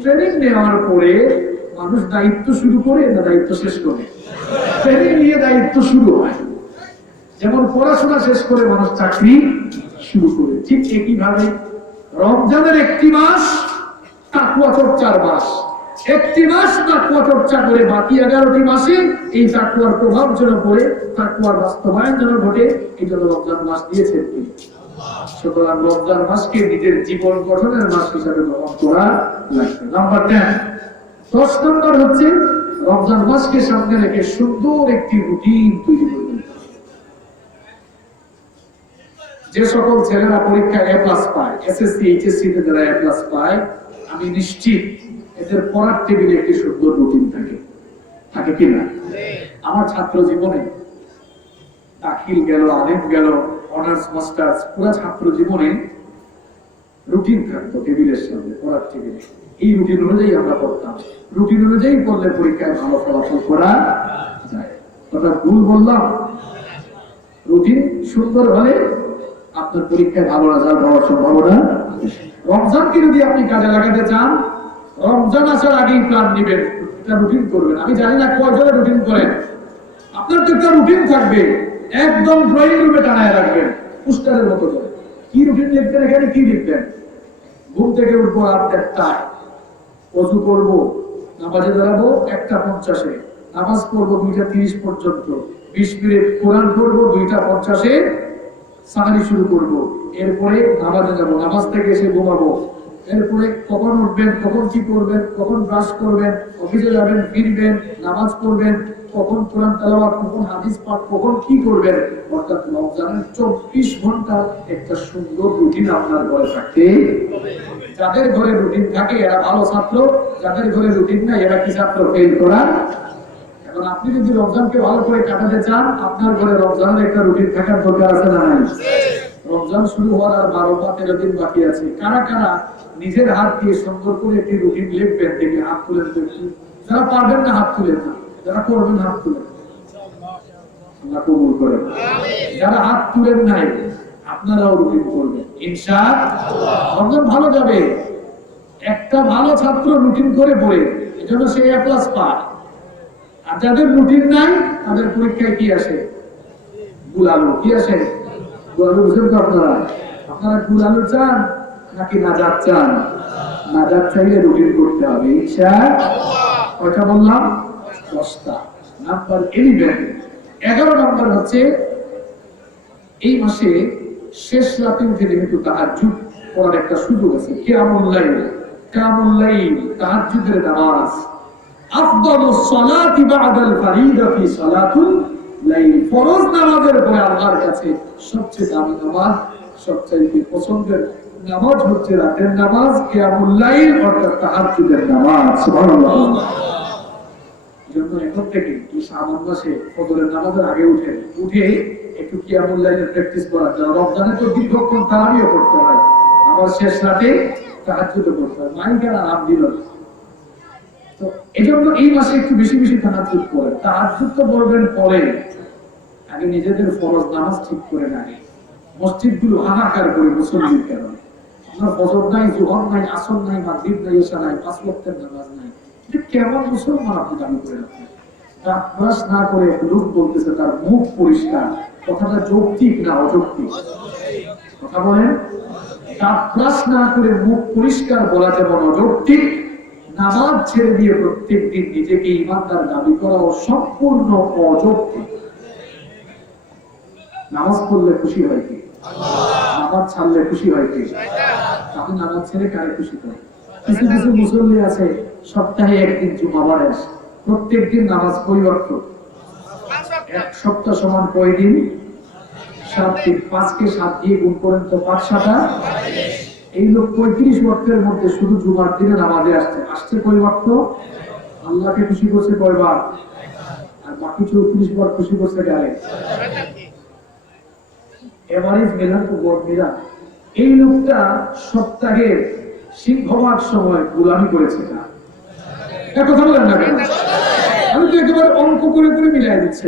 ট্রেনিং নেওয়ার পরে মানুষ দায়িত্ব শুরু করে না দায়িত্ব শেষ করে? ট্রেনিং নিয়ে দায়িত্ব শুরু হয়। যেমন পড়াশোনা শেষ করে মানুষ চাকরি শুরু করে, ঠিক একইভাবে রমজানের একটি মাস তাকওয়া চর্চার মাস। একটি মাস তাকওয়া চর্চা করে বাকি 11টি মাসে এই তাকওয়ার প্রভাব যেন পড়ে, তাকওয়ার বাস্তবায়ন যেন ঘটে, এই জন্য রমজান মাস দিয়েছেন তিনি। সুতরাং রমজান মাসকে নিজের জীবন গঠনের মাস হিসাবে গ্রহণ করা লাগবে। নাম্বার 10 নম্বর হচ্ছে রমজান মাসকে সামনে রেখে সুন্দর একটি রুটিন তৈরি করবেন। যে সকল ছেলেরা পরীক্ষা A+ পায়, এসএসসি এইচএসসি তে যারা A+ পায়, আমি নিশ্চিত এদের পড়ার টেবিলে একটি সুন্দর রুটিন থাকে কিনা? আমার ছাত্র জীবনে দাখিল গেল, আলিফ গেল, অনার্স মাস্টার্স পুরো ছাত্র জীবনে রুটিন থাকতো টেবিলের সামনে, পড়ার টেবিলে। এই রুটিন অনুযায়ী আমরা পড়তাম। রুটিন অনুযায়ী পড়লে পরীক্ষায় ভালো ফলাফল করা যায়। কথা ভুল বললাম? রুটিন সুন্দর হলে আপনার পরীক্ষায় ভালো রেজাল্ট হওয়ার সম্ভাবনা। রমজানকে যদি আপনি কাজে লাগাতে চান, রমজান আসার আগেই প্ল্যান নেবেন, একটা রুটিন করবেন। আমি জানি না কয়জনে রুটিন করেন। আপনার তো একটা রুটিন থাকবে, একদম ড্রয়িং রুমে টানায় রাখবেন পোস্টারের মতো করে। কি রুটিন লিখবেন? এখানে কি লিখবেন? ঘুম থেকে উঠবো রাত 1টায়, ওযু করবো, নামাজে দাঁড়াবো 1টা 50-এ, নামাজ পড়বো 2টা 30 পর্যন্ত, 20 মিনিট কোরআন পড়বো, 2টা 50-এ সাহারি শুরু করবো, এরপরে নামাজে যাবো, নামাজ থেকে এসে ঘুমাবো, এরপরে কখন উঠবেন, কখন কি করবেন, কখন ব্রাশ করবেন, অফিসে যাবেন, ফিরবেন, নামাজ পড়বেন, কখন কোরআন তেলাওয়াত, কখন হাদিস পাঠ, কখন কি করবেন। অর্থাৎ রমজানের 24 ঘন্টা একটা সুন্দর রুটিন আপনার ঘরে থাকতে। যাদের ঘরে রুটিন থাকে এরা ভালো ছাত্র, যাদের ঘরে রুটিন নাই এরা কি ছাত্র? ফেল করা। এখন আপনি যদি রমজানকে ভালো করে কাটাতে চান, আপনার ঘরে রমজানের একটা রুটিন থাকার দরকার আছে না নাই? রমজান শুরু হওয়ার আর 12-13 দিন বাকি আছে। কারা কারা নিজের হাত দিয়ে সুন্দর করে একটি রুটিন লিখবেন? দেখে হাত তুলে দেখি। যারা পারবেন না হাত তুলে না, যারা করবেন হাত তুলে। আল্লাহ কবুল করেন। যারা হাত তুলেন নাই আপনারাও রুটিন করবেন ইনশাআল্লাহ। রমজান ভালো যাবে। একটা ভালো ছাত্র রুটিন করে পড়ে, এজন্য সে A+ পায়। আর যাদের রুটিন নাই তাদের পরীক্ষায় কি আসে? গুলালো। কি আসে? গুলালো। বুঝেন তো আপনারা? আপনারা গুলালো চান নাকি নাজাত চান? নাজাত চাইলে রুটিন করতে হবে ইনশাআল্লাহ। কয়টা বললাম? 10টা। নাম্বার 11 নাম্বার হচ্ছে এই মাসে শেষ রাতে উঠে যেহেতু তাহাজ্জুদ পড়ার একটা সুযোগ আছে। কিয়ামুল লাইল, তাহাজ্জুদের নামাজ। আফদালুস সালাতি বা'দাল ফারিদাতি সালাতুল লাইল। ফরজ নামাজের পরে আল্লাহর কাছে সবচেয়ে দামি নামাজ, সবচেয়ে পছন্দের নামাজ হচ্ছে রাতের নামাজ, কিয়ামুল লাইল অর্থাৎ তাহাজ্জুদের নামাজ। সুবহানাল্লাহ। জন্য এখন থেকে এই শাবান মাসে ফজরের নামাজের আগে উঠে একটু কিয়ামুল লাইলের প্র্যাকটিস করা যায়। রমজানে তো দীর্ঘক্ষণ তারাবিও করতে হয়, আবার শেষ রাতে তাহাজ্জুদও করতে হয়। মাইকের আরাম দিল। তো এজন্য এই মাসে একটু বেশি বেশি তাহাজ্জুদ করেন। তাহাজ্জুদ তো বলবেন পরে, আগে নিজেদের ফরজ নামাজ ঠিক করে আগে। মসজিদগুলো হাহাকার করে মুসল্লির কারণে। আপনার ফজর নাই, জোহর নাই, আসর নাই, মাগরিব নাই, ইশা নাই, 5 ওয়াক্তের নামাজ নাই। কেমন মুসলমান আপনি দাবি করে রাখেন? দাঁত ব্রাশ না করে লোক বলতেছে তার মুখ পরিষ্কার। কথাটা যৌক্তিক না অযৌক্তিক? কথা বলেন। দাঁত ব্রাশ না করে মুখ পরিষ্কার বলা যেমন অযৌক্তিক, নামাজ ছেড়ে দিয়ে প্রত্যেক দিন নিজেকে ইমানদার দাবি করা সম্পূর্ণ অযৌক্তিক। নামাজ পড়লে খুশি হয় কি? নামাজ ছাড়লে খুশি হয় কি? আপনি নামাজ ছেড়ে কারে খুশি করেন? কিছু কিছু মুসল্লি আছে সপ্তাহে একদিন জুমাবার আসে, প্রত্যেক দিন নামাজ পরিবর্তন। এক সপ্তাহ সমান কয় দিন? 7 দিন। 5কে 7 দিয়ে গুণ করেন তো 5-7 এই লোক 35 ওয়াক্তের মধ্যে শুধু জুমার দিনে নামাজে আসছে পরিবর্তন। আল্লাহকে খুশি করছে কয়বার? আর বাকি 34 বার খুশি করছে কারে? এভারেজ মেলান তো গড় মেলা। এই লোকটা সপ্তাহে সিংহভাগ সময় গোলামি করেছে না। কথা বলেন না কেন? আমি তো একেবারে অঙ্ক করে করে মিলাই দিচ্ছি।